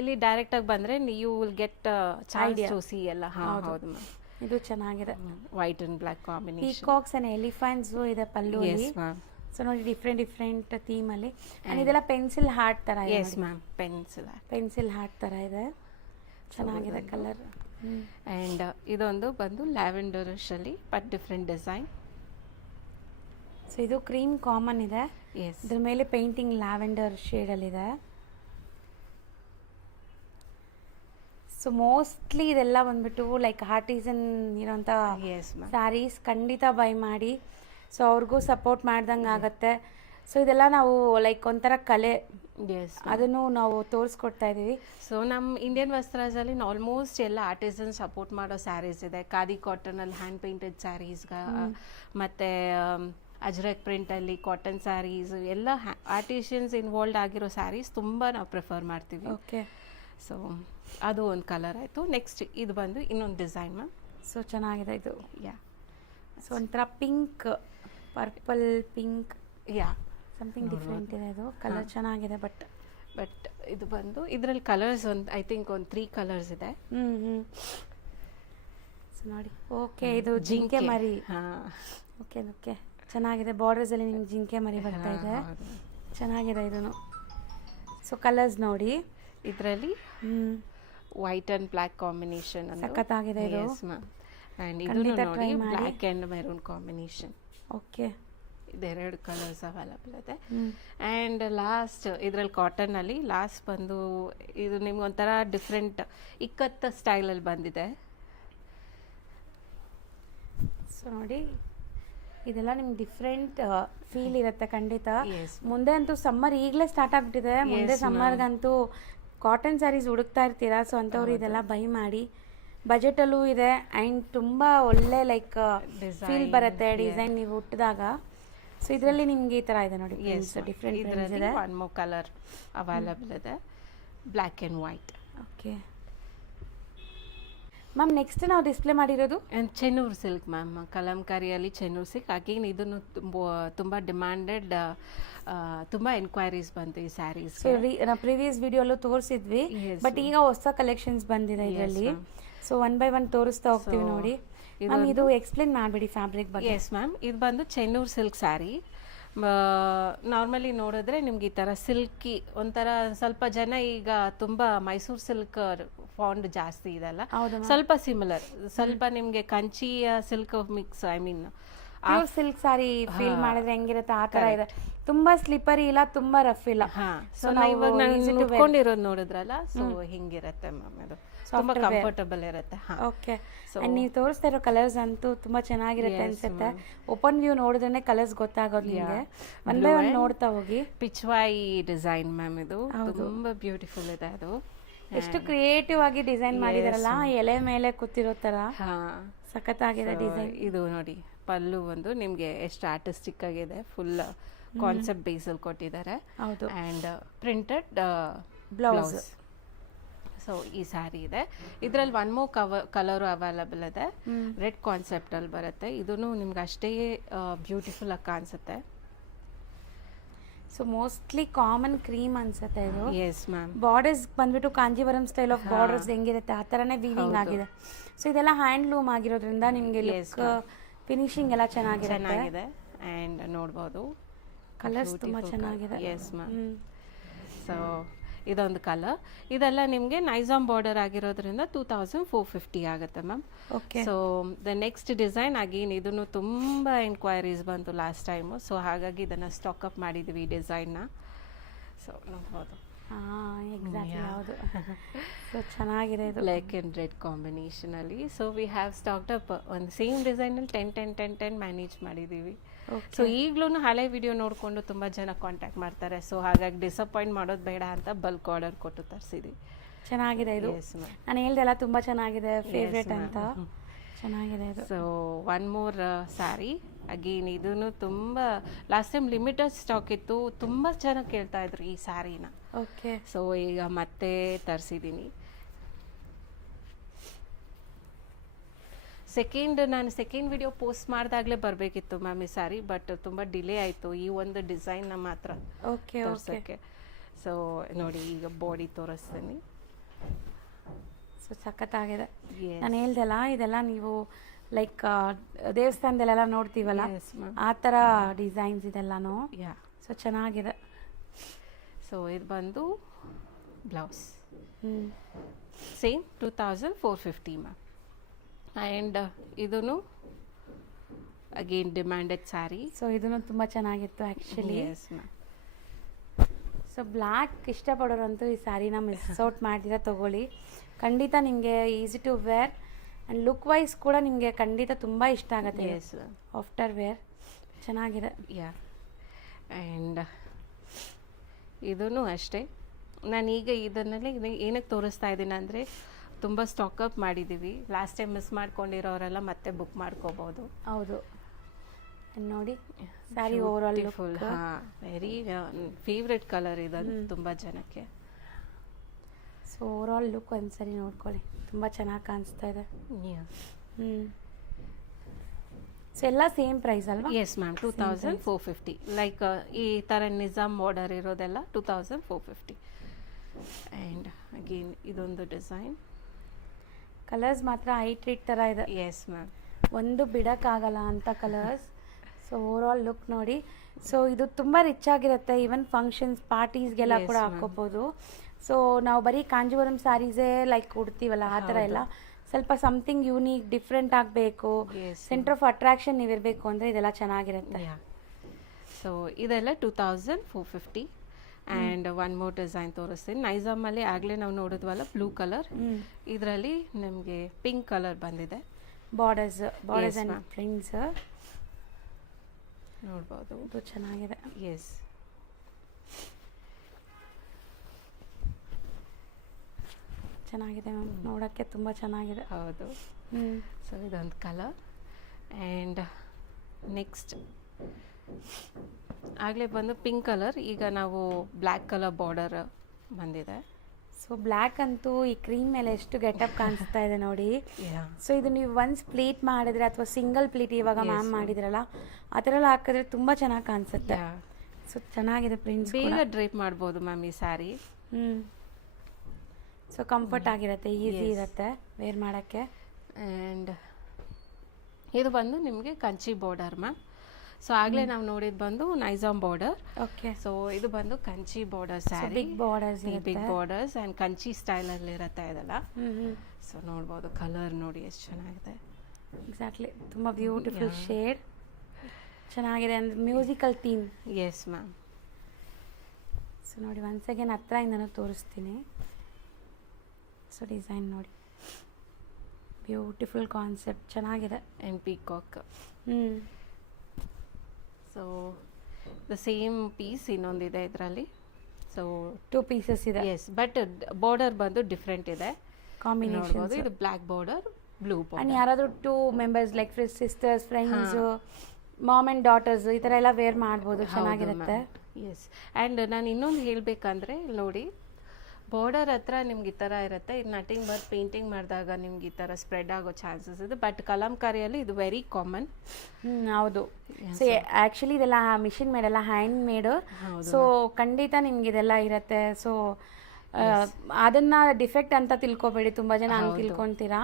ಇಲ್ಲಿ ಡೈರೆಕ್ಟಾಗಿ ಬಂದರೆ you will get chance to see ಎಲ್ಲ. ಹೌದು ಮ್ಯಾಮ್. ಇದು ಚೆನ್ನಾಗಿದೆ. White and black combination. Peacocks and elephants ಇದೆ ಪಲ್ಲು. ಸೊ ನೋಡಿ ಡಿಫ್ರೆಂಟ್ ಥೀಮ್ ಅಲ್ಲಿ. ಅಂಡ್ ಇದೆಲ್ಲ ಪೆನ್ಸಿಲ್ ಹಾರ್ಟ್ ತರ ಇದೆ. ಎಸ್ ಮ್ಯಾಮ್, ಪೆನ್ಸಿಲ್ ಹಾರ್ಟ್ ತರ ಇದೆ. ಚೆನ್ನಾಗಿದೆ ಕಲರ್. ಆ್ಯಂಡ್ ಇದೊಂದು ಬಂದು ಲ್ಯಾವೆಂಡರಿಶ್ ಅಲ್ಲಿ ಬಟ್ ಡಿಫ್ರೆಂಟ್ ಡಿಸೈನ್. ಸೊ ಇದು ಕ್ರೀಮ್ ಕಾಮನ್ ಇದೆ. ಎಸ್, ಇದ್ರ ಮೇಲೆ ಪೇಂಟಿಂಗ್ ಲ್ಯಾವೆಂಡರ್ ಶೇಡಲ್ಲಿದೆ. ಸೊ ಮೋಸ್ಟ್ಲಿ ಇದೆಲ್ಲ ಬಂದ್ಬಿಟ್ಟು ಲೈಕ್ ಆರ್ಟಿಸನ್ ಇರೋಂಥ ಸ್ಯಾರೀಸ್. ಖಂಡಿತ ಬೈ ಮಾಡಿ. ಸೊ ಅವ್ರಿಗೂ ಸಪೋರ್ಟ್ ಮಾಡ್ದಂಗೆ ಆಗುತ್ತೆ. ಸೊ ಇದೆಲ್ಲ ನಾವು ಲೈಕ್ ಒಂಥರ ಕಲೆ, ಅದನ್ನು ನಾವು ತೋರಿಸ್ಕೊಡ್ತಾ ಇದ್ದೀವಿ. ಸೊ ನಮ್ಮ ಇಂಡಿಯನ್ ವಸ್ತ್ರಾಜಲ್ಲಿ ಆಲ್ಮೋಸ್ಟ್ ಎಲ್ಲ ಆರ್ಟಿಸನ್ ಸಪೋರ್ಟ್ ಮಾಡೋ ಸ್ಯಾರೀಸ್ ಇದೆ. ಖಾದಿ ಕಾಟನಲ್ಲಿ ಹ್ಯಾಂಡ್ ಪೇಂಟೆಡ್ ಸ್ಯಾರೀಸ್ಗ, ಮತ್ತು ಅಜ್ರಕ್ ಪ್ರಿಂಟಲ್ಲಿ ಕಾಟನ್ ಸ್ಯಾರೀಸ್ ಎಲ್ಲ ಆರ್ಟಿಷಿಯನ್ಸ್ ಇನ್ವಾಲ್ವ್ ಆಗಿರೋ ಸ್ಯಾರೀಸ್ ತುಂಬ ನಾವು ಪ್ರಿಫರ್ ಮಾಡ್ತೀವಿ. ಓಕೆ. ಸೊ ಅದು ಒಂದು ಕಲರ್ ಆಯಿತು. ನೆಕ್ಸ್ಟ್ ಇದು ಬಂದು ಇನ್ನೊಂದು ಡಿಸೈನ್ ಮ್ಯಾಮ್. ಸೊ ಚೆನ್ನಾಗಿದೆ ಇದು. ಯಾ. ಸೊ ಒಂಥರ ಪಿಂಕ್, ಪರ್ಪಲ್ ಪಿಂಕ್. ಯಾ. ಸೊ ಸಮಥಿಂಗ್ ಡಿಫ್ರೆಂಟ್ ಇದೆ ಇದು ಕಲರ್ ಚೆನ್ನಾಗಿದೆ ಬಟ್ ಇದು ಬಂದು ಇದರಲ್ಲಿ ಕಲರ್ಸ್ ಒಂದು ಐ ಥಿಂಕ್ ಒಂದು 3 ಕಲರ್ಸ್ ಇದೆ. ಸೊ ನೋಡಿ ಓಕೆ ಇದು ಜಿಂಕೆ ಮರಿ. ಓಕೆ ಓಕೆ ಚೆನ್ನಾಗಿದೆ. ಬಾರ್ಡರ್ಸಲ್ಲಿ ನಿಮ್ಗೆ ಜಿಂಕೆ ಮರಿ ಬರ್ತಾ ಇದೆ. ಚೆನ್ನಾಗಿದೆ ಇದನ್ನು. ಸೊ ಕಲರ್ಸ್ ನೋಡಿ ಇದರಲ್ಲಿ ವೈಟ್ ಆ್ಯಂಡ್ ಬ್ಲ್ಯಾಕ್ ಕಾಂಬಿನೇಷನ್ ಸಖತ್ತಾಗಿದೆ ಇದು. ಆ್ಯಂಡ್ ಇದನ್ನು ನೋಡಿ black and maroon combination. Okay ಇದೆರಡು ಕಲರ್ಸ್ ಅವೈಲಬಲ್ ಇದೆ. ಆ್ಯಂಡ್ ಲಾಸ್ಟ್ ಇದರಲ್ಲಿ ಕಾಟನಲ್ಲಿ ಲಾಸ್ಟ್ ಬಂದು ಇದು ನಿಮ್ಗೆ ಒಂಥರ ಡಿಫ್ರೆಂಟ್ ಇಕ್ಕತ್ತ ಸ್ಟೈಲಲ್ಲಿ ಬಂದಿದೆ. ಸೊ ನೋಡಿ ಇದೆಲ್ಲ ನಿಮ್ಗೆ ಡಿಫ್ರೆಂಟ್ ಫೀಲ್ ಇರುತ್ತೆ ಖಂಡಿತ. ಮುಂದೆ ಅಂತೂ ಸಮ್ಮರ್ ಈಗಲೇ ಸ್ಟಾರ್ಟ್ ಆಗ್ಬಿಟ್ಟಿದೆ. ಮುಂದೆ ಸಮ್ಮರ್ಗಂತೂ ಕಾಟನ್ ಸ್ಯಾರೀಸ್ ಹುಡುಕ್ತಾ ಇರ್ತೀರಾ. ಸೊ ಅಂಥವ್ರು ಇದೆಲ್ಲ ಬೈ ಮಾಡಿ. ಬಜೆಟಲ್ಲೂ ಇದೆ ಆ್ಯಂಡ್ ತುಂಬ ಒಳ್ಳೆ ಲೈಕ್ ಫೀಲ್ ಬರುತ್ತೆ ಡಿಸೈನ್ ನೀವು ಹುಟ್ಟಿದಾಗ. ಸೊ ಇದರಲ್ಲಿ ನಿಮ್ಗೆ ಈ ಥರ ಇದೆ ನೋಡಿ ಡಿಫ್ರೆಂಟ್ ಇದೆ. ಒನ್ ಮೋರ್ ಕಲರ್ ಅವೈಲಬಲ್ ಇದೆ, black and white. Okay ma'am next ನಾವು ಡಿಸ್ಪ್ಲೇ ಮಾಡಿರೋದು Chennur silk ma'am, ಕಲಂಕಾರಿಯಲ್ಲಿ Chennur silk. Again ಇದನ್ನು ತುಂಬ ಡಿಮ್ಯಾಂಡೆಡ್, ತುಂಬ ಎನ್ಕ್ವೈರೀಸ್ ಬಂತು ಈ ಸ್ಯಾರೀಸ್. ಸೊ ನಾವು ಪ್ರೀವಿಯಸ್ ವಿಡಿಯೋಲ್ಲೂ ತೋರಿಸಿದ್ವಿ, ಬಟ್ ಈಗ ಹೊಸ ಕಲೆಕ್ಷನ್ಸ್ ಬಂದಿದೆ ಇದರಲ್ಲಿ. ಸೊ ಒನ್ ಬೈ ಒನ್ ತೋರಿಸ್ತಾ ಹೋಗ್ತೀವಿ ನೋಡಿ. ಮ್ಯಾಮ್ ಇದು ಎಕ್ಸ್ಪ್ಲೇನ್ ಮಾಡಿಬಿಡಿ ಫ್ಯಾಬ್ರಿಕ್ ಬಗ್ಗೆ. ಎಸ್ ಮ್ಯಾಮ್, ಇದು ಬಂದು ಚೆನ್ನೂರು ಸಿಲ್ಕ್ ಸ್ಯಾರಿ. ನಾರ್ಮಲಿ ನೋಡಿದ್ರೆ ನಿಮ್ಗೆ ಈ ಥರ ಸಿಲ್ಕಿ ಒಂಥರ, ಸ್ವಲ್ಪ ಜನ ಈಗ ತುಂಬ ಮೈಸೂರು ಸಿಲ್ಕ್ ಫಾಂಡ್ ಜಾಸ್ತಿ ಇದೆಲ್ಲ, ಸ್ವಲ್ಪ ಸಿಮಿಲರ್, ಸ್ವಲ್ಪ ನಿಮಗೆ ಕಂಚಿಯ silk mix, I mean pure silk sari feel ಮಾಡಿದ್ರೆ ಹೆಂಗಿರುತ್ತೆ ಆ ತರ ಇದೆ. ತುಂಬಾ ಸ್ಲಿಪ್ಪರಿ ಇಲ್ಲ, ತುಂಬಾ ರಫ್ ಇಲ್ಲ. ಸೊ ಇವಾಗ ನಾನು ಉಟ್ಕೊಂಡಿರೋದು ನೋಡಿದ್ರಲ್ಲ, ಸೊ ಹಿಂಗಿರುತ್ತೆ ಮ್ಯಾಮ್. ಇದು ತುಂಬಾ ಕಂಫರ್ಟಬಲ್ ಇರುತ್ತೆ. ಓಕೆ, ನೀವು ತೋರಿಸ್ತಾ ಇರೋ ಕಲರ್ಸ್ ಅಂತೂ ತುಂಬಾ ಚೆನ್ನಾಗಿರುತ್ತೆ ಅನ್ಸುತ್ತೆ. ಓಪನ್ ವ್ಯೂ ನೋಡಿದ್ರೆ ಕಲರ್ಸ್ ಗೊತ್ತಾಗೋದು ನಿಮಗೆ. ಒನ್ ಬೈ ಒನ್ ನೋಡ್ತಾ ಹೋಗಿ. ಪಿಚ್ವಾಯಿ ಡಿಸೈನ್ ಮ್ಯಾಮ್, ಇದು ತುಂಬಾ ಬ್ಯೂಟಿಫುಲ್ ಇದೆ. ಅದು ಎಷ್ಟು ಕ್ರಿಯೇಟಿವ್ ಆಗಿ ಡಿಸೈನ್ ಮಾಡಿದಾರಲ್ಲ, ಎಲೆ ಮೇಲೆ ಕೂತಿರೋ ತರ ಸಖತ್ತಾಗಿದೆ ಡಿಸೈನ್. ಇದು ನೋಡಿ ಪಲ್ಲು ಒಂದು ನಿಮ್ಗೆ ಎಷ್ಟು ಆರ್ಟಿಸ್ಟಿಕ್ ಆಗಿದೆ, ಫುಲ್ ಕಾನ್ಸೆಪ್ಟ್ ಬೇಸಲ್ಲಿ ಕೊಟ್ಟಿದ್ದಾರೆ. ಹೌದು, ಆ್ಯಂಡ್ ಪ್ರಿಂಟೆಡ್ ಬ್ಲೌಸ್. ಸೊ ಈ ಸ್ಯಾರಿ ಇದೆ. ಇದರಲ್ಲಿ ಒನ್ ಮೋರ್ ಕಲರು ಅವೈಲಬಲ್ ಇದೆ, ರೆಡ್ ಕಾನ್ಸೆಪ್ಟ್ ಅಲ್ಲಿ ಬರುತ್ತೆ. ಇದೂ ನಿಮ್ಗೆ ಅಷ್ಟೇ ಬ್ಯೂಟಿಫುಲ್ ಆಗಿ ಕಾಣಿಸುತ್ತೆ. ಸೊ ಮೋಸ್ಟ್ಲಿ ಕಾಮನ್ ಕ್ರೀಮ್ ಅನ್ಸುತ್ತೆ ಇದು. Yes ma'am. ಬಾರ್ಡರ್ಸ್ ಬಂದ್ಬಿಟ್ಟು ಕಾಂಜೀವರಂ ಸ್ಟೈಲ್ ಆಫ್ ಬಾರ್ಡರ್ಸ್ ಹೆಂಗಿರುತ್ತೆ ಆ ಥರನೇ ವೀವಿಂಗ್ ಆಗಿದೆ. ಸೊ ಇದೆಲ್ಲ ಹ್ಯಾಂಡ್ಲೂಮ್ ಆಗಿರೋದ್ರಿಂದ ನಿಮಗೆ ಲುಕ್ ಫಿನಿಶಿಂಗ್ ಎಲ್ಲ ಚೆನ್ನಾಗಿದೆ. ಆ್ಯಂಡ್ ನೋಡ್ಬೋದು ಕಲರ್ಸ್ ತುಂಬ ಚೆನ್ನಾಗಿದೆ. Yes ma'am. ಸೊ ಇದೊಂದು ಕಲರ್. ಇದೆಲ್ಲ ನಿಮಗೆ ನೈಜಾಮ್ ಬಾರ್ಡರ್ ಆಗಿರೋದ್ರಿಂದ 2450 ಆಗುತ್ತೆ ma'am. Okay. So the next design again ಇದನ್ನು ತುಂಬ ಎನ್ಕ್ವೈರೀಸ್ ಬಂತು ಲಾಸ್ಟ್ ಟೈಮು. ಸೊ ಹಾಗಾಗಿ ಇದನ್ನು ಸ್ಟಾಕ್ ಅಪ್ ಮಾಡಿದ್ವಿ ಈ ಡಿಸೈನ್ನ. ಸೊ ನೋಡ್ಬೋದು. ಎಕ್ಸಾಕ್ಟ್ಲಿ ಹೌದು. ಸೊ ಚೆನ್ನಾಗಿದೆ ಇದು, ಬ್ಲ್ಯಾಕ್ ಆ್ಯಂಡ್ ರೆಡ್ ಕಾಂಬಿನೇಷನಲ್ಲಿ. So we have stocked up ಒಂದು ಸೇಮ್ ಡಿಸೈನಲ್ಲಿ 10 ಮ್ಯಾನೇಜ್ ಮಾಡಿದ್ದೀವಿ. ಸೊ ಈಗಲೂ ಹಳೆ ವಿಡಿಯೋ ನೋಡಿಕೊಂಡು ತುಂಬ ಜನ ಕಾಂಟ್ಯಾಕ್ಟ್ ಮಾಡ್ತಾರೆ. ಸೊ ಹಾಗಾಗಿ ಡಿಸಪಾಯಿಂಟ್ ಮಾಡೋದು ಬೇಡ ಅಂತ ಬಲ್ಕ್ ಆರ್ಡರ್ ಕೊಟ್ಟು ತರಿಸಿದ್ವಿ. ಚೆನ್ನಾಗಿದೆ ಇದು. ನಾನು ಹೇಳ್ದೆಲ್ಲ ತುಂಬ ಚೆನ್ನಾಗಿದೆ, ಫೇವ್ರೇಟ್ ಅಂತ. ಚೆನ್ನಾಗಿದೆ ಇದು. So one more sari again, ಇದೂ ತುಂಬ ಲಾಸ್ಟ್ ಟೈಮ್ ಲಿಮಿಟೆಡ್ ಸ್ಟಾಕ್ ಇತ್ತು, ತುಂಬ ಜನ ಕೇಳ್ತಾ ಇದ್ರು ಈ ಸ್ಯಾರಿನ. ಓಕೆ. ಸೊ ಈಗ ಮತ್ತೆ ತರಿಸಿದ್ದೀನಿ. ನಾನು ಸೆಕೆಂಡ್ ವಿಡಿಯೋ ಪೋಸ್ಟ್ ಮಾಡಿದಾಗಲೇ ಬರಬೇಕಿತ್ತು ಮ್ಯಾಮ್ ಈ ಸ್ಯಾರಿ, ಬಟ್ ತುಂಬ ಡಿಲೇ ಆಯಿತು ಈ ಒಂದು ಡಿಸೈನ್ನ ಮಾತ್ರ ತೋರಿಸೋಕ್ಕೆ. ಸೊ ನೋಡಿ ಈಗ ಬಾಡಿ ತೋರಿಸ್ತೀನಿ. ಸೊ ಸಖತ್ತಾಗಿದೆ. ನಾನು ಹೇಳ್ದಲ್ಲ, ಇದೆಲ್ಲ ನೀವು ಲೈಕ್ ದೇವಸ್ಥಾನದಲ್ಲೆಲ್ಲ ನೋಡ್ತೀವಲ್ಲ ಆ ಥರ ಡಿಸೈನ್ಸ್ ಇದೆಲ್ಲನೂ. ಸೊ ಚೆನ್ನಾಗಿದೆ. ಸೊ ಇದು ಬಂದು ಬ್ಲೌಸ್, ಸೇಮ್ 2450 ಮ್ಯಾಮ್. ಆ್ಯಂಡ್ ಇದೂ ಅಗೇನ್ ಡಿಮ್ಯಾಂಡೆಡ್ ಸ್ಯಾರಿ. ಸೊ ಇದೂ ತುಂಬ ಚೆನ್ನಾಗಿತ್ತು actually. Yes ma'am. So black ಇಷ್ಟಪಡೋರಂತೂ ಈ ಸ್ಯಾರಿನ ಮಿಸ್ ಔಟ್ ಮಾಡ್ದಿರ ತಗೊಳ್ಳಿ. ಖಂಡಿತ ನಿಮಗೆ easy to wear and look wise ಕೂಡ ನಿಮಗೆ ಖಂಡಿತ ತುಂಬ ಇಷ್ಟ ಆಗುತ್ತೆ. ಎಸ್, ಆಫ್ಟರ್ ವೇರ್ ಚೆನ್ನಾಗಿದೆ. ಆ್ಯಂಡ್ ಇದೂ ಅಷ್ಟೇ. ನಾನೀಗ ಇದನ್ನೆಲ್ಲ ಏನಕ್ಕೆ ತೋರಿಸ್ತಾ ಇದ್ದೀನಿ ಅಂದರೆ, ತುಂಬ ಸ್ಟಾಕಪ್ ಮಾಡಿದ್ದೀವಿ. ಲಾಸ್ಟ್ ಟೈಮ್ ಮಿಸ್ ಮಾಡ್ಕೊಂಡಿರೋರೆಲ್ಲ ಮತ್ತೆ ಬುಕ್ ಮಾಡ್ಕೋಬೋದು. ಹೌದು ನೋಡಿ, sari over all full very favourite colour ಇದೆ ತುಂಬ ಜನಕ್ಕೆ. ಸೊ ಓವರ್ ಆಲ್ ಲುಕ್ ಒಂದ್ಸರಿ ನೋಡ್ಕೊಳ್ಳಿ, ತುಂಬ ಚೆನ್ನಾಗಿ ಕಾಣಿಸ್ತಾ ಇದೆ. ಸೊ ಎಲ್ಲ ಸೇಮ್ ಪ್ರೈಸ್ ಅಲ್ವಾ? Yes ma'am, 2450. ಲೈಕ್ ಈ ಥರ ನಿಜಾಮ್ ಬಾರ್ಡರ್ ಇರೋದೆಲ್ಲ 2450. ಆ್ಯಂಡ್ ಅಗೇನ್ ಇದೊಂದು ಡಿಸೈನ್. ಕಲರ್ಸ್ ಮಾತ್ರ ಐ ಟ್ರೀಟ್ ಥರ ಇದೆ. ಎಸ್ ಮ್ಯಾಮ್, ಒಂದು ಬಿಡೋಕ್ಕಾಗಲ್ಲ ಅಂತ ಕಲರ್ಸ್. ಸೊ ಓವರಾಲ್ ಲುಕ್ ನೋಡಿ. ಸೊ ಇದು ತುಂಬ ರಿಚ್ ಆಗಿರುತ್ತೆ, ಈವನ್ ಫಂಕ್ಷನ್ಸ್ ಪಾರ್ಟೀಸ್ಗೆಲ್ಲ ಕೂಡ ಹಾಕೋಬೋದು. ಸೊ ನಾವು ಬರೀ ಕಾಂಜೀವರಂ ಸ್ಯಾರೀಸೇ ಲೈಕ್ ಉಡ್ತೀವಲ್ಲ ಆ ಥರ ಎಲ್ಲ ಸ್ವಲ್ಪ ಸಮಥಿಂಗ್ ಯೂನಿಕ್ ಡಿಫ್ರೆಂಟ್ ಆಗಬೇಕು, ಸೆಂಟರ್ ಆಫ್ ಅಟ್ರಾಕ್ಷನ್ ನೀವು ಇರಬೇಕು ಅಂದರೆ ಇದೆಲ್ಲ ಚೆನ್ನಾಗಿರುತ್ತೆ. ಸೊ ಇದೆಲ್ಲ 2450. ಆ್ಯಂಡ್ ಒನ್ ಮೋರ್ ಡಿಸೈನ್ ತೋರಿಸ್ತೀನಿ. ನೈಜಾಮಲ್ಲಿ ಆಗಲೇ ನಾವು ನೋಡಿದ್ವಲ್ಲ ಬ್ಲೂ ಕಲರ್, ಇದರಲ್ಲಿ ನಿಮಗೆ ಪಿಂಕ್ ಕಲರ್ ಬಂದಿದೆ. ಬಾರ್ಡರ್ಸ್ ಆ್ಯಂಡ್ ಪ್ರಿಂಟ್ಸ್ ನೋಡ್ಬೋದು. ಇದು ಚೆನ್ನಾಗಿದೆ. ಎಸ್, ಚೆನ್ನಾಗಿದೆ ಮ್ಯಾಮ್, ನೋಡೋಕ್ಕೆ ತುಂಬ ಚೆನ್ನಾಗಿದೆ. ಹೌದು. ಸೊ ಇದೊಂದು ಕಲರ್. ಆ್ಯಂಡ್ ನೆಕ್ಸ್ಟ್ ಆಗಲೇ ಬಂದು ಪಿಂಕ್ ಕಲರ್, ಈಗ ನಾವು ಬ್ಲ್ಯಾಕ್ ಕಲರ್ ಬಾರ್ಡರ್ ಬಂದಿದೆ. ಸೊ ಬ್ಲ್ಯಾಕ್ ಅಂತೂ ಈ ಕ್ರೀಮ್ ಮೇಲೆ ಎಷ್ಟು ಗೆಟಪ್ ಕಾಣಿಸ್ತಾ ಇದೆ ನೋಡಿ. ಸೊ ಇದು ನೀವು ಒನ್ಸ್ ಪ್ಲೀಟ್ ಮಾಡಿದ್ರೆ ಅಥವಾ ಸಿಂಗಲ್ ಪ್ಲೀಟ್ ಇವಾಗ ಮ್ಯಾಮ್ ಮಾಡಿದ್ರಲ್ಲ ಆ ಥರ ಎಲ್ಲ ಹಾಕಿದ್ರೆ ತುಂಬ ಚೆನ್ನಾಗಿ ಕಾಣಿಸುತ್ತೆ. ಸೊ ಚೆನ್ನಾಗಿದೆ ಪ್ರಿಂಟ್ಸ್, ಬೇಗ ಡ್ರೈಪ್ ಮಾಡ್ಬೋದು ಮ್ಯಾಮ್ ಈ ಸ್ಯಾರಿ. ಸೊ ಕಂಫರ್ಟ್ ಆಗಿರುತ್ತೆ, ಈಸಿ ಇರುತ್ತೆ ವೇರ್ ಮಾಡೋಕ್ಕೆ. ಆ್ಯಂಡ್ ಇದು ಬಂದು ನಿಮಗೆ ಕಂಚಿ ಬಾರ್ಡರ್ ಮ್ಯಾಮ್. ಸೊ ಆಗಲೇ ನಾವು ನೋಡಿದ್ದು ಬಂದು ನೈಜಾಮ್ ಬಾರ್ಡರ್. ಓಕೆ. ಸೊ ಇದು ಬಂದು Kanchi border sari. Big borders big borders and Kanchi ಸ್ಟೈಲಲ್ಲಿ ಇರುತ್ತೆ ಇದೆಲ್ಲ. ಸೊ ನೋಡ್ಬೋದು, ಕಲರ್ ನೋಡಿ ಎಷ್ಟು ಚೆನ್ನಾಗಿದೆ. ಎಕ್ಸಾಕ್ಟ್ಲಿ, ತುಂಬ ಬ್ಯೂಟಿಫುಲ್ ಶೇಡ್, ಚೆನ್ನಾಗಿದೆ ಅಂದರೆ musical theme. Yes ma'am. So ನೋಡಿ ಒನ್ಸ್ ಅಗೇನ್ ಹತ್ರದಿಂದನೂ ತೋರಿಸ್ತೀನಿ. ಸೊ ಡಿಸೈನ್ ನೋಡಿ, ಬ್ಯೂಟಿಫುಲ್ ಕಾನ್ಸೆಪ್ಟ್, ಚೆನ್ನಾಗಿದೆ. And peacock. So the same piece ಇನ್ನೊಂದಿದೆ ಇದರಲ್ಲಿ. ಸೊ 2 ಪೀಸಸ್ ಇದೆ. ಎಸ್, ಬಟ್ ಬಾರ್ಡರ್ ಬಂದು ಡಿಫ್ರೆಂಟ್ ಇದೆ. ಕಾಂಬಿನೇಷನ್ ಇದು black border, blue border. And ಯಾರಾದರೂ 2 members like sisters, friends, mom and daughters ಈ ಥರ ಎಲ್ಲ ವೇರ್ ಮಾಡ್ಬೋದು, ಚೆನ್ನಾಗಿರುತ್ತೆ. ಎಸ್. ಆ್ಯಂಡ್ ನಾನು ಇನ್ನೊಂದು ಹೇಳಬೇಕಂದ್ರೆ ನೋಡಿ, ಬಾರ್ಡರ್ ಹತ್ರ ನಿಮ್ಗೆ ಈ ಥರ ಇರುತ್ತೆ. ಇದು ನಟಿಂಗ್ ಬರ್ ಪೇಂಟಿಂಗ್ ಮಾಡಿದಾಗ ನಿಮ್ಗೆ ಈ ಥರ ಸ್ಪ್ರೆಡ್ ಆಗೋ ಚಾನ್ಸಸ್ ಇದೆ. ಬಟ್ ಕಲಂಕಾರಿಯಲ್ಲಿ ಇದು ವೆರಿ ಕಾಮನ್. ಹೌದು. ಸೊ ಆ್ಯಕ್ಚುಲಿ ಇದೆಲ್ಲ ಮಿಷಿನ್ ಮೇಡೆಲ್ಲ ಹ್ಯಾಂಡ್ ಮೇಡು. ಸೊ ಖಂಡಿತ ನಿಮ್ಗೆ ಇದೆಲ್ಲ ಇರುತ್ತೆ. ಸೊ ಅದನ್ನ ಡಿಫೆಕ್ಟ್ ಅಂತ ತಿಳ್ಕೊಬೇಡಿ, ತುಂಬ ಜನ ಹಂಗೆ ತಿಳ್ಕೊತೀರಾ.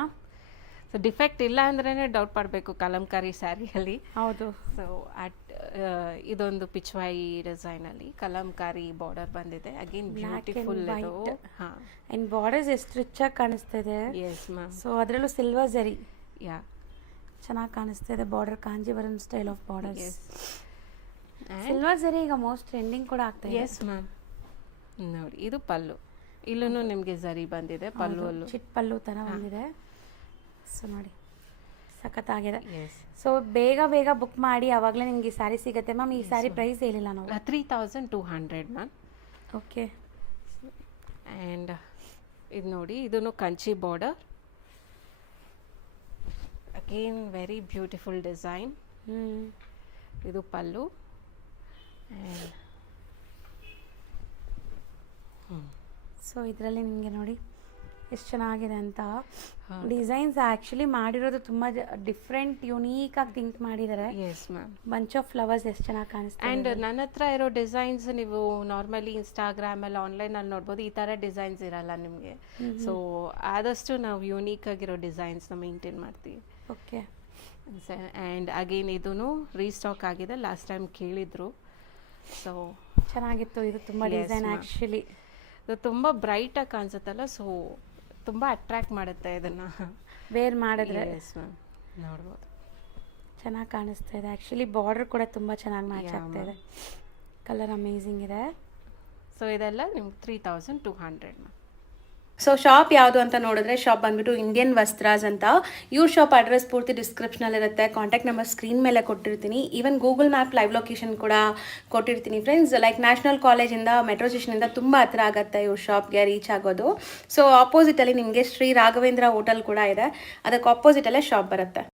ಸೊ ಡಿಫೆಕ್ಟ್ ಇಲ್ಲ ಅಂದ್ರೇ ಡೌಟ್ ಪಡಬೇಕು ಕಲಂಕಾರಿ ಸ್ಯಾರಿಯಲ್ಲಿ. ಹೌದು. ಸೊ ಇದೊಂದು ಪಿಚ್ವಾಯಿ ಡಿಸೈನಲ್ಲಿ ಕಲಂಕಾರಿ ಬಾರ್ಡರ್ ಬಂದಿದೆ. ಅಗೇನ್ ಬ್ಯೂಟಿಫುಲ್ ಇದು. ಆ್ಯಂಡ್ ಬಾರ್ಡರ್ಸ್ ಎಷ್ಟು ರಿಚ್ ಆಗಿ ಕಾಣಿಸ್ತಾ ಇದೆ. Yes ma'am. ಸೊ ಅದರಲ್ಲೂ ಸಿಲ್ವರ್ ಜರಿ ಚೆನ್ನಾಗಿ ಕಾಣಿಸ್ತಾ ಇದೆ. Border Kanjeevaram style of borders. Silver zari ಈಗ ಮೋಸ್ಟ್ ಟ್ರೆಂಡಿಂಗ್ ಕೂಡ ಆಗ್ತಾ ಇದೆ. Yes ma'am. ನೋಡಿ ಇದು ಪಲ್ಲು, ಇಲ್ಲೂ ನಿಮಗೆ ಜರಿ ಬಂದಿದೆ. ಪಲ್ಲುವಲ್ಲೂ ಚಿಟ್ ಪಲ್ಲು ಥರ ಬಂದಿದೆ. ಸೊ ನೋಡಿ ಸಖತ್ತಾಗಿದೆ. ಎಸ್. ಸೊ ಬೇಗ ಬುಕ್ ಮಾಡಿ, ಆವಾಗಲೇ ನಿಮಗೆ ಈ ಸ್ಯಾರಿ ಸಿಗುತ್ತೆ. ಮ್ಯಾಮ್ ಈ ಸ್ಯಾರಿ ಪ್ರೈಸ್ ಹೇಳಿಲ್ಲ ನಾವು. 3200 ಮ್ಯಾಮ್. ಓಕೆ. ಆ್ಯಂಡ್ ಇದು ನೋಡಿ, ಇದನ್ನು Kanchi border. Again very beautiful design. ಇದು ಪಲ್ಲು. ಆ್ಯಂಡ್ ಸೊ ಇದರಲ್ಲಿ ನಿಮಗೆ ನೋಡಿ ಎಷ್ಟು ಚೆನ್ನಾಗಿದೆ ಅಂತ. ಡಿಸೈನ್ಸ್ ಆ್ಯಕ್ಚುಲಿ ಮಾಡಿರೋದು ತುಂಬ ಡಿಫ್ರೆಂಟ್ ಯುನೀಕ್ ಆಗಿ ಥಿಂಕ್ ಮಾಡಿದ್ದಾರೆ. Yes ma'am. Bunch of flowers ಎಷ್ಟು ಚೆನ್ನಾಗಿ ಕಾಣಿಸ್ತಾ. ಆ್ಯಂಡ್ ನನ್ನ ಹತ್ರ ಇರೋ ಡಿಸೈನ್ಸ್ ನೀವು ನಾರ್ಮಲಿ ಇನ್ಸ್ಟಾಗ್ರಾಮಲ್ಲಿ ಆನ್ಲೈನಲ್ಲಿ ನೋಡ್ಬೋದು. ಈ ಥರ ಡಿಸೈನ್ಸ್ ಇರಲ್ಲ ನಿಮಗೆ. ಸೊ ಆದಷ್ಟು ನಾವು ಯೂನೀಕ್ ಆಗಿರೋ ಡಿಸೈನ್ಸ್ನ ಮೇಂಟೈನ್ ಮಾಡ್ತೀವಿ. ಓಕೆ. ಆ್ಯಂಡ್ ಅಗೇನ್ ಇದೂ ರೀಸ್ಟಾಕ್ ಆಗಿದೆ, ಲಾಸ್ಟ್ ಟೈಮ್ ಕೇಳಿದ್ರು. ಸೊ ಚೆನ್ನಾಗಿತ್ತು ಇದು ತುಂಬ ಡಿಸೈನ್ ಆ್ಯಕ್ಚುಲಿ. ಇದು ತುಂಬ ಬ್ರೈಟಾಗಿ ಕಾಣಿಸುತ್ತಲ್ಲ, ಸೊ ತುಂಬ ಅಟ್ರಾಕ್ಟ್ ಮಾಡುತ್ತೆ ಇದನ್ನು ವೇರ್ ಮಾಡಿದ್ರೆ. Yes ma'am. ನೋಡ್ಬೋದು, ಚೆನ್ನಾಗಿ ಕಾಣಿಸ್ತಾ ಇದೆ. ಆ್ಯಕ್ಚುಲಿ ಬಾರ್ಡರ್ ಕೂಡ ತುಂಬ ಚೆನ್ನಾಗಿ ಮ್ಯಾಚ್ ಆಗ್ತಾ ಇದೆ. ಕಲರ್ ಅಮೇಝಿಂಗ್ ಇದೆ. ಸೊ ಇದೆಲ್ಲ ನಿಮ್ಗೆ 3200 ಮ್ಯಾಮ್. ಸೊ ಶಾಪ್ ಯಾವುದು ಅಂತ ನೋಡಿದ್ರೆ ಶಾಪ್ ಬಂದ್ಬಿಟ್ಟು ಇಂಡಿಯನ್ ವಸ್ತ್ರಾಸ್ ಅಂತ. ಇವ್ರ ಶಾಪ್ ಅಡ್ರೆಸ್ ಪೂರ್ತಿ ಡಿಸ್ಕ್ರಿಪ್ಷನಲ್ಲಿರುತ್ತೆ. ಕಾಂಟ್ಯಾಕ್ಟ್ ನಂಬರ್ ಸ್ಕ್ರೀನ್ ಮೇಲೆ ಕೊಟ್ಟಿರ್ತೀನಿ. Even Google map live location ಕೂಡ ಕೊಟ್ಟಿರ್ತೀನಿ ಫ್ರೆಂಡ್ಸ್. ಲೈಕ್ ನ್ಯಾಷನಲ್ ಕಾಲೇಜಿಂದ ಮೆಟ್ರೋ ಸ್ಟೇಷನಿಂದ ತುಂಬ ಹತ್ರ ಆಗುತ್ತೆ ಇವ್ರ ಶಾಪ್ಗೆ ರೀಚ್ ಆಗೋದು. ಸೊ ಆಪೋಸಿಟಲ್ಲಿ ನಿಮಗೆ ಶ್ರೀ ರಾಘವೇಂದ್ರ ಹೋಟೆಲ್ ಕೂಡ ಇದೆ, ಅದಕ್ಕೆ ಆಪೋಸಿಟಲ್ಲೇ ಶಾಪ್ ಬರುತ್ತೆ.